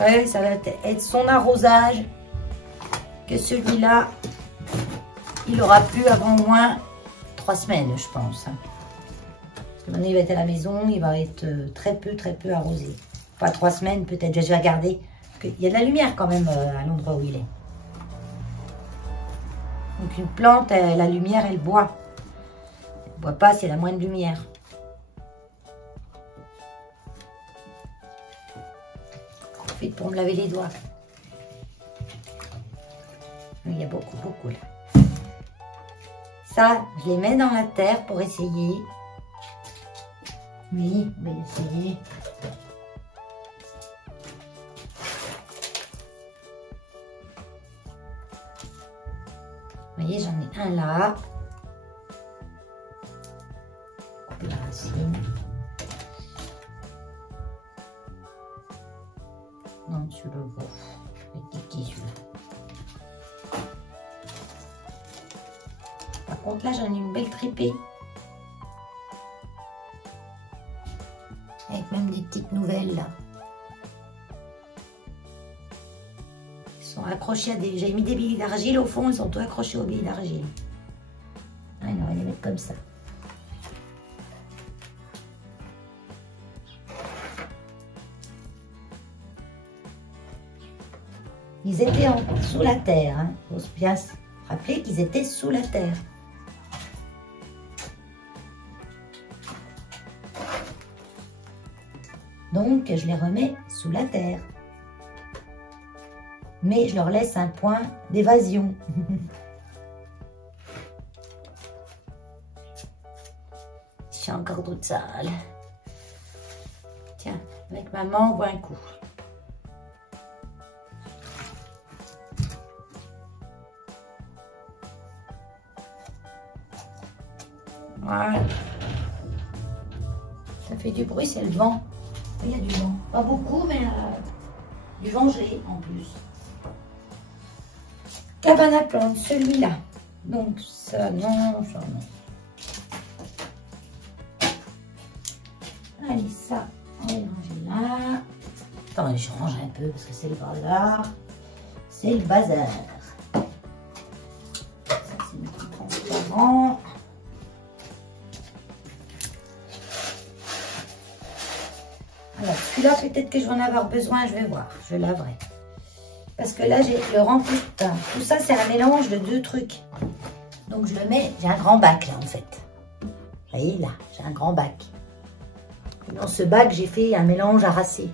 Ouais, ça va être son arrosage. Que celui-là, il aura plu avant au moins 3 semaines, je pense. Parce que maintenant, il va être à la maison, il va être très peu arrosé. Pas 3 semaines, peut-être, je vais regarder. Parce qu'il y a de la lumière quand même à l'endroit où il est. Donc une plante, la lumière, elle boit. Elle ne boit pas s'il y a la moindre lumière. Profite pour me laver les doigts. Il y a beaucoup là. Ça, je les mets dans la terre pour essayer. Oui, on va essayer. Vous voyez, j'en ai un là. La racine. Non, tu le vois. Je vais piquer celui-là. Par contre, là, j'en ai une belle tripée. Avec même des petites nouvelles, là. Ils sont accrochés à des... J'avais mis des billes d'argile au fond, ils sont tous accrochés aux billes d'argile. Allez, on va les mettre comme ça. Ils étaient sous la terre. Il faut bien se rappeler qu'ils étaient sous la terre. Donc, je les remets sous la terre. Mais je leur laisse un point d'évasion. J'ai encore toute sale. Tiens, avec maman, on boit un coup. Voilà. Ça fait du bruit, c'est le vent. Il y a du vent. Pas beaucoup, mais du vent gelé en plus. Cabane à plantes, celui-là. Donc ça, non, ça, non. Allez, ça, on va ranger là. Attendez, je range un peu parce que c'est le bazar. C'est le bazar. Ça, c'est mes petits transparents. Alors, celui-là, peut-être que je vais en avoir besoin, je vais voir, je laverai. Parce que là, j'ai le rempli de pain. Tout ça, c'est un mélange de deux trucs. Donc, je le mets, j'ai un grand bac là, en fait. Vous voyez, là, j'ai un grand bac. Et dans ce bac, j'ai fait un mélange à rasser.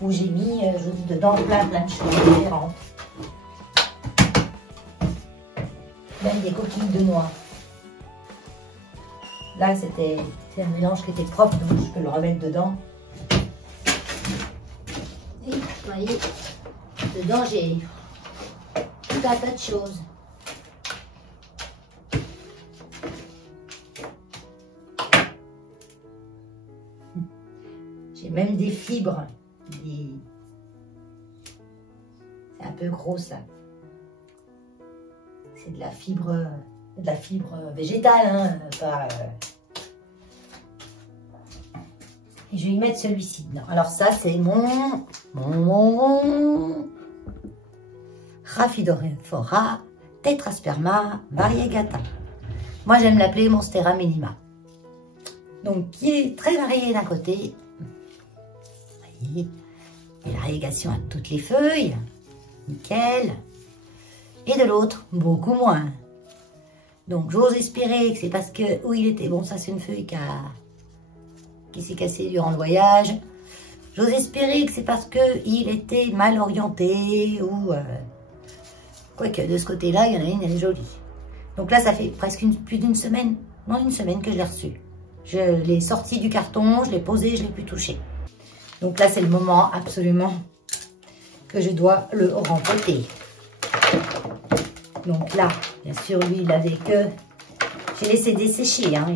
Où j'ai mis, je vous dis, dedans plein de choses différentes. Même des coquilles de noix. Là, c'est un mélange qui était propre, donc je peux le remettre dedans. Et vous voyez, dedans j'ai tout un tas de choses. J'ai même des fibres. C'est un peu gros ça. C'est de la fibre végétale, hein, pas... Et je vais y mettre celui-ci dedans. Alors ça, c'est mon Rhaphidophora tetrasperma variegata. Moi, j'aime l'appeler Monstera minima. Donc, qui est très varié d'un côté. Vous voyez, et la variégation à toutes les feuilles. Nickel. Et de l'autre, beaucoup moins. Donc, j'ose espérer que c'est parce que... où il était... Bon, ça, c'est une feuille qui s'est cassée durant le voyage. J'ose espérer que c'est parce qu'il était mal orienté ou... quoique, de ce côté-là, il y en a une, elle est jolie. Donc là, ça fait presque plus d'une semaine. Non, une semaine que je l'ai reçu. Je l'ai sorti du carton, je l'ai posé, je ne l'ai plus touché. Donc là, c'est le moment absolument que je dois le rempoter. Donc là, bien sûr, lui, il avait que... J'ai laissé dessécher, hein,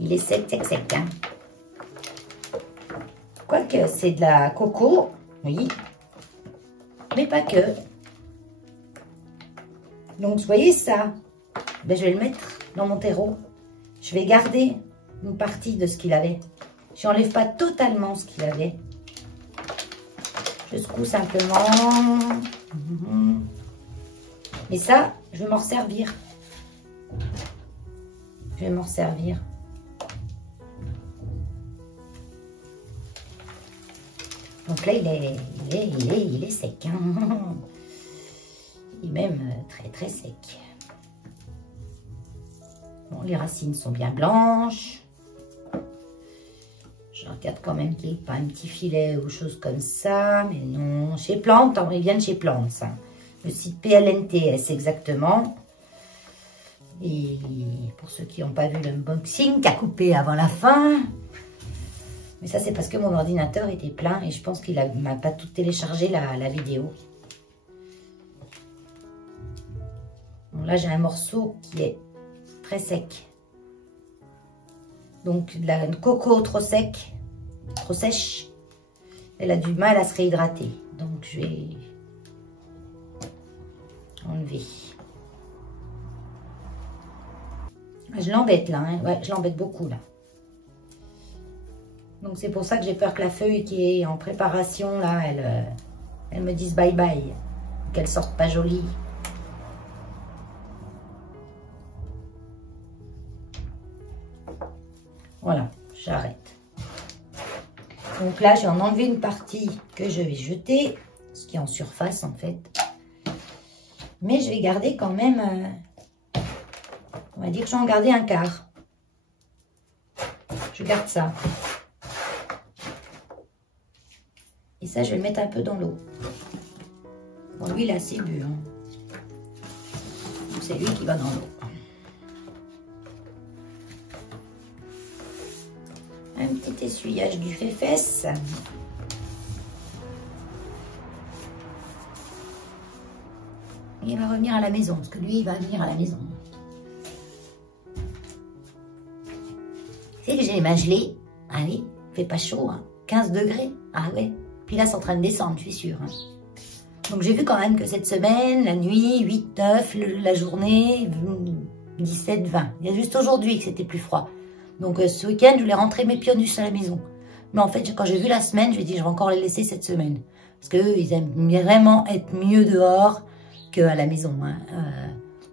il est sec, sec, sec. Hein. Quoique, c'est de la coco, oui, mais pas que. Donc, vous voyez ça, ben, je vais le mettre dans mon terreau. Je vais garder une partie de ce qu'il avait. Je n'enlève pas totalement ce qu'il avait. Je secoue simplement. Mais ça, je vais m'en servir. Je vais m'en servir. Donc là, il est sec. Hein. Il est même très, très sec. Bon, les racines sont bien blanches. Je regarde quand même qu'il n'y ait pas un petit filet ou chose comme ça. Mais non, chez Plante, il vient de chez Plante, ça. Le site PLNTS, exactement. Et pour ceux qui n'ont pas vu l'unboxing, qui a coupé avant la fin. Mais ça, c'est parce que mon ordinateur était plein et je pense qu'il ne m'a pas tout téléchargé la vidéo. Bon, là, j'ai un morceau qui est très sec. Donc, de la coco trop sec, trop sèche. Elle a du mal à se réhydrater. Donc, je vais enlever. Je l'embête là, hein. Ouais, je l'embête beaucoup là. Donc, c'est pour ça que j'ai peur que la feuille qui est en préparation là, elle me dise bye bye. Qu'elle sorte pas jolie. Voilà, j'arrête. Donc là, j'ai en enlevé une partie que je vais jeter, ce qui est en surface en fait. Mais je vais garder quand même, on va dire que je vais en garder un quart. Je garde ça. Et ça, je vais le mettre un peu dans l'eau. Bon, lui, il a assez bu. Hein. Donc c'est lui qui va dans l'eau. Un petit essuyage du fait-fesse. Il va revenir à la maison, parce que lui, il va venir à la maison. C'est que j'ai les mains gelées. Ah oui, il fait pas chaud, hein. 15 degrés. Ah ouais. Puis là, c'est en train de descendre, je suis sûre. Hein. Donc, j'ai vu quand même que cette semaine, la nuit, 8, 9, la journée, 17, 20. Il y a juste aujourd'hui que c'était plus froid. Donc, ce week-end, je voulais rentrer mes pionus à la maison. Mais en fait, quand j'ai vu la semaine, je me dit, je vais encore les laisser cette semaine. Parce qu'eux, ils aiment vraiment être mieux dehors qu'à la maison. Hein.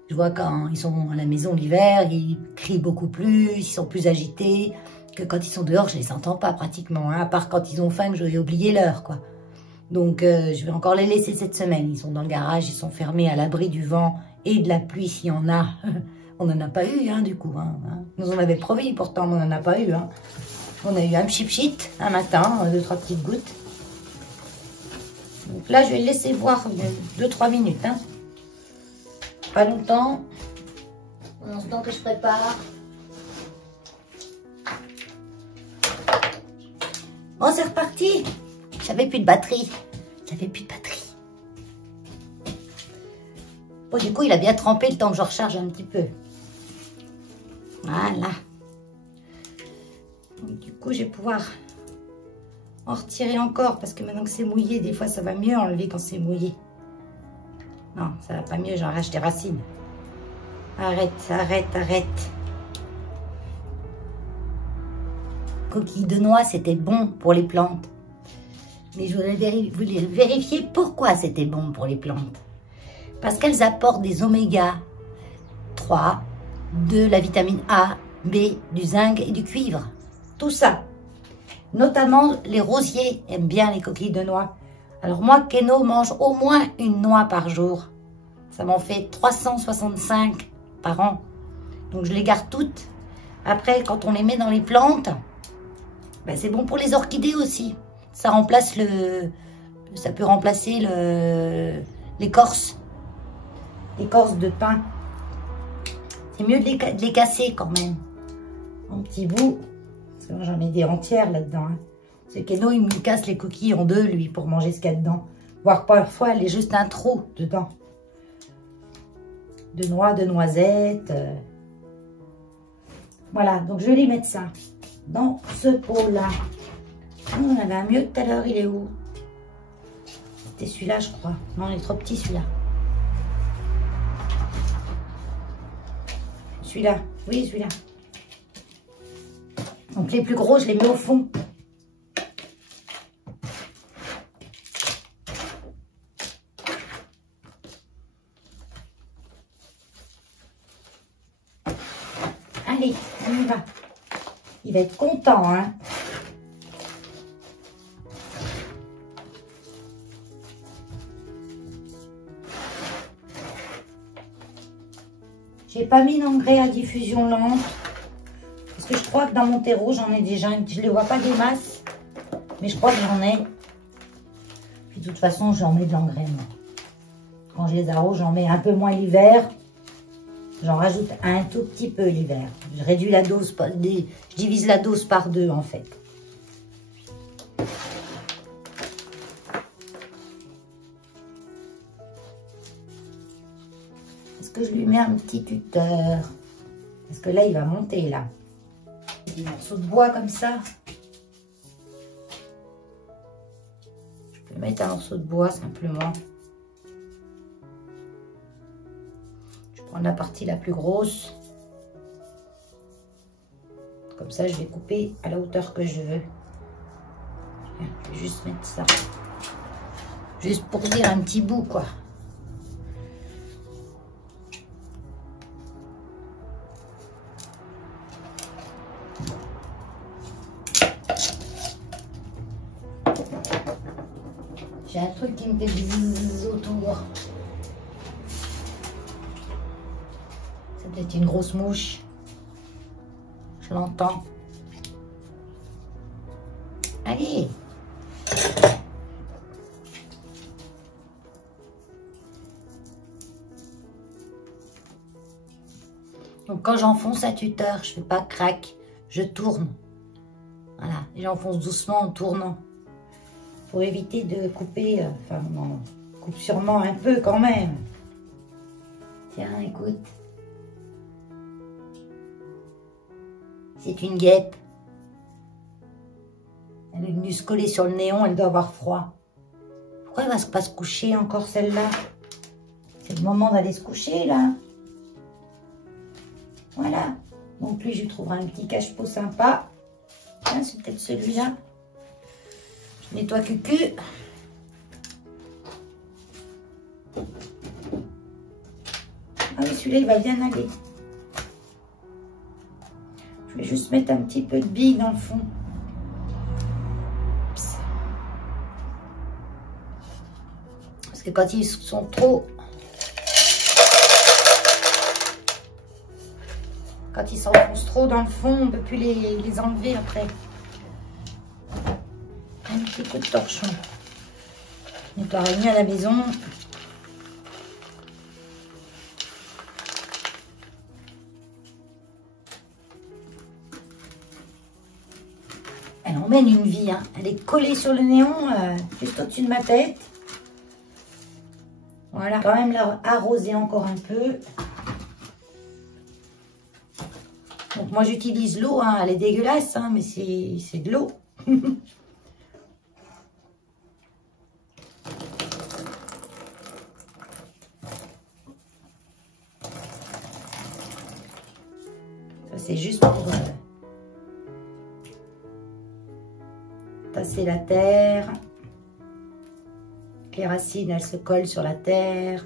Je vois quand ils sont à la maison l'hiver, ils crient beaucoup plus, ils sont plus agités. Que quand ils sont dehors, je les entends pas pratiquement. Hein, à part quand ils ont faim, que j'aurais oublié l'heure, quoi. Donc, je vais encore les laisser cette semaine. Ils sont dans le garage, ils sont fermés à l'abri du vent et de la pluie s'il y en a. On n'en a pas eu, hein, du coup. Hein. Nous en avait promis, pourtant, on n'en a pas eu. Hein. On a eu un pchit-pchit un matin, 2-3 petites gouttes. Donc là, je vais le laisser boire 2-3 minutes. Hein. Pas longtemps. Pendant ce temps que je prépare. Bon, c'est reparti. J'avais plus de batterie. Bon, du coup, il a bien trempé le temps que je recharge un petit peu. Voilà. Donc, du coup, je vais pouvoir en retirer encore parce que maintenant que c'est mouillé, des fois, ça va mieux enlever quand c'est mouillé. Non, ça va pas mieux, j'arrache des racines. Arrête. Coquilles de noix, c'était bon pour les plantes. Mais je voulais vérifier pourquoi c'était bon pour les plantes. Parce qu'elles apportent des oméga 3, de la vitamine A, B, du zinc et du cuivre. Tout ça. Notamment les rosiers aiment bien les coquilles de noix. Alors moi, Keno mange au moins une noix par jour. Ça m'en fait 365 par an. Donc je les garde toutes. Après, quand on les met dans les plantes, ben c'est bon pour les orchidées aussi. Ça remplace ça peut remplacer l'écorce. L'écorce de pin. C'est mieux de les casser quand même. En petits bouts. Parce que moi j'en mets des entières là-dedans. Hein. C'est Keno, il me casse les coquilles en deux, lui, pour manger ce qu'il y a dedans. Voire parfois, il est juste un trou dedans. De noix, de noisettes. Voilà, donc je vais les mettre ça dans ce pot-là. On avait un mieux tout à l'heure, il est où? C'était celui-là, je crois. Non, il est trop petit, celui-là. Celui-là, oui, celui-là. Donc les plus gros, je les mets au fond. Allez, on y va. Il va être content, hein. J'ai pas mis d'engrais à diffusion lente. Parce que je crois que dans mon terreau, j'en ai déjà. Je les vois pas des masses. Mais je crois que j'en ai. Puis de toute façon, j'en mets de l'engrais, moi. Quand je les arrose, j'en mets un peu moins l'hiver. J'en rajoute un tout petit peu l'hiver. Je réduis la dose, je divise la dose par 2 en fait. Est-ce que je lui mets un petit tuteur? Parce que là, il va monter là. Des morceaux de bois comme ça. mettre un morceau de bois simplement. Je prends la partie la plus grosse. Comme ça, je vais couper à la hauteur que je veux. Je vais juste mettre ça. Juste pour dire un petit bout, quoi. J'ai un truc qui me fait bzzz autour. C'est peut-être une grosse mouche. Je l'entends. Allez! Donc quand j'enfonce à tuteur, je fais pas crac, je tourne. Voilà, et j'enfonce doucement en tournant. Pour éviter de couper, enfin on coupe sûrement un peu quand même. Tiens, écoute. C'est une guêpe. Elle est venue se coller sur le néon, elle doit avoir froid. Pourquoi elle va pas se coucher encore celle-là? C'est le moment d'aller se coucher là. Voilà. Donc lui, je lui trouverai un petit cache-pot sympa. Tiens, c'est peut-être celui-là. Je nettoie cucu. Ah oui, celui-là, il va bien aller. Je vais juste mettre un petit peu de bille dans le fond. Parce que quand ils sont trop... Quand ils s'enfoncent trop dans le fond, on ne peut plus les enlever après. Un petit coup de torchon. On nettoie mieux à la maison. Elle emmène une vie, hein. Elle est collée sur le néon, juste au-dessus de ma tête. Voilà, quand même la arroser encore un peu. Donc moi j'utilise l'eau, hein. Elle est dégueulasse, hein, mais c'est de l'eau. Ça c'est juste pour tasser la terre. Les racines, elles se collent sur la terre.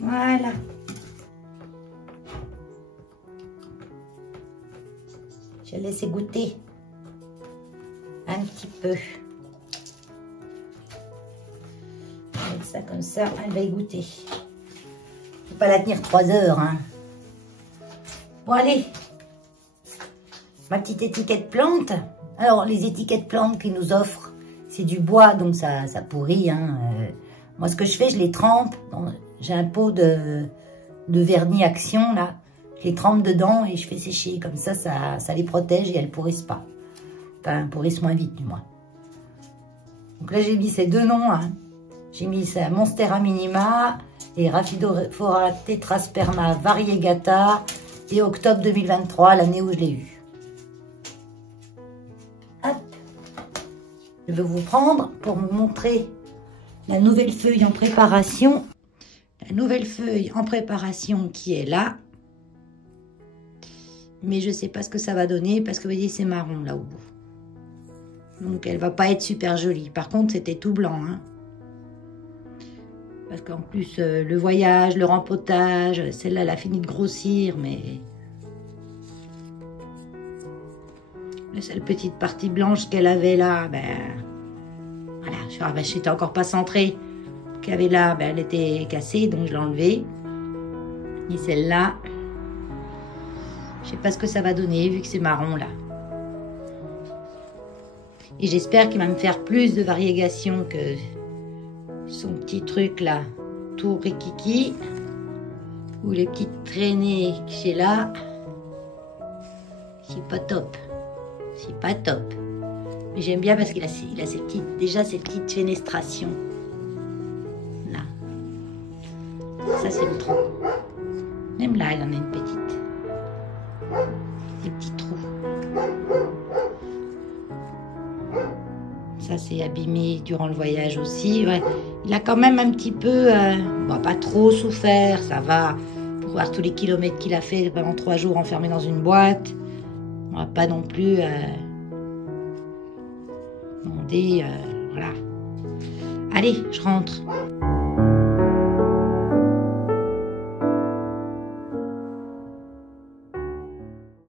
Voilà. Je vais laisser goûter un petit peu. Avec ça comme ça, elle va y goûter. Faut pas la tenir 3 heures, hein. Bon allez, ma petite étiquette plante. Alors les étiquettes plantes qu'ils nous offrent, c'est du bois, donc ça pourrit, hein. Moi ce que je fais, je les trempe. J'ai un pot de vernis Action là. Je les trempe dedans et je fais sécher. Comme ça les protège et elles pourrissent pas. Enfin, elles pourrissent moins vite du moins. Donc là, j'ai mis ces deux noms. Hein. J'ai mis ça Monstera minima et Rhaphidophora tetrasperma variegata et octobre 2023, l'année où je l'ai eu. Hop. Je vais vous prendre pour vous montrer la nouvelle feuille en préparation. La nouvelle feuille en préparation qui est là. Mais je ne sais pas ce que ça va donner parce que vous voyez, c'est marron là au bout. Donc elle va pas être super jolie. Par contre, c'était tout blanc. Hein. Parce qu'en plus, le voyage, le rempotage, celle-là, elle a fini de grossir, mais... La seule petite partie blanche qu'elle avait là, ben... Voilà, je n'étais encore pas centrée. Qu'elle avait là, ben, elle était cassée, donc je l'ai enlevée. Et celle-là, je sais pas ce que ça va donner, vu que c'est marron, là. Et j'espère qu'il va me faire plus de variégation que son petit truc, là, tout rikiki. Ou les petites traînées que j'ai là. C'est pas top. C'est pas top. Mais j'aime bien parce qu'il a, déjà ces petites fenestrations. ça c'est le trou. Même là, il en a une petite. Des petits trous. Ça c'est abîmé durant le voyage aussi. Ouais. Il a quand même un petit peu, bon, pas trop souffert, ça va. Pour voir tous les kilomètres qu'il a fait pendant 3 jours enfermé dans une boîte. On va pas non plus demander, voilà. Allez, je rentre.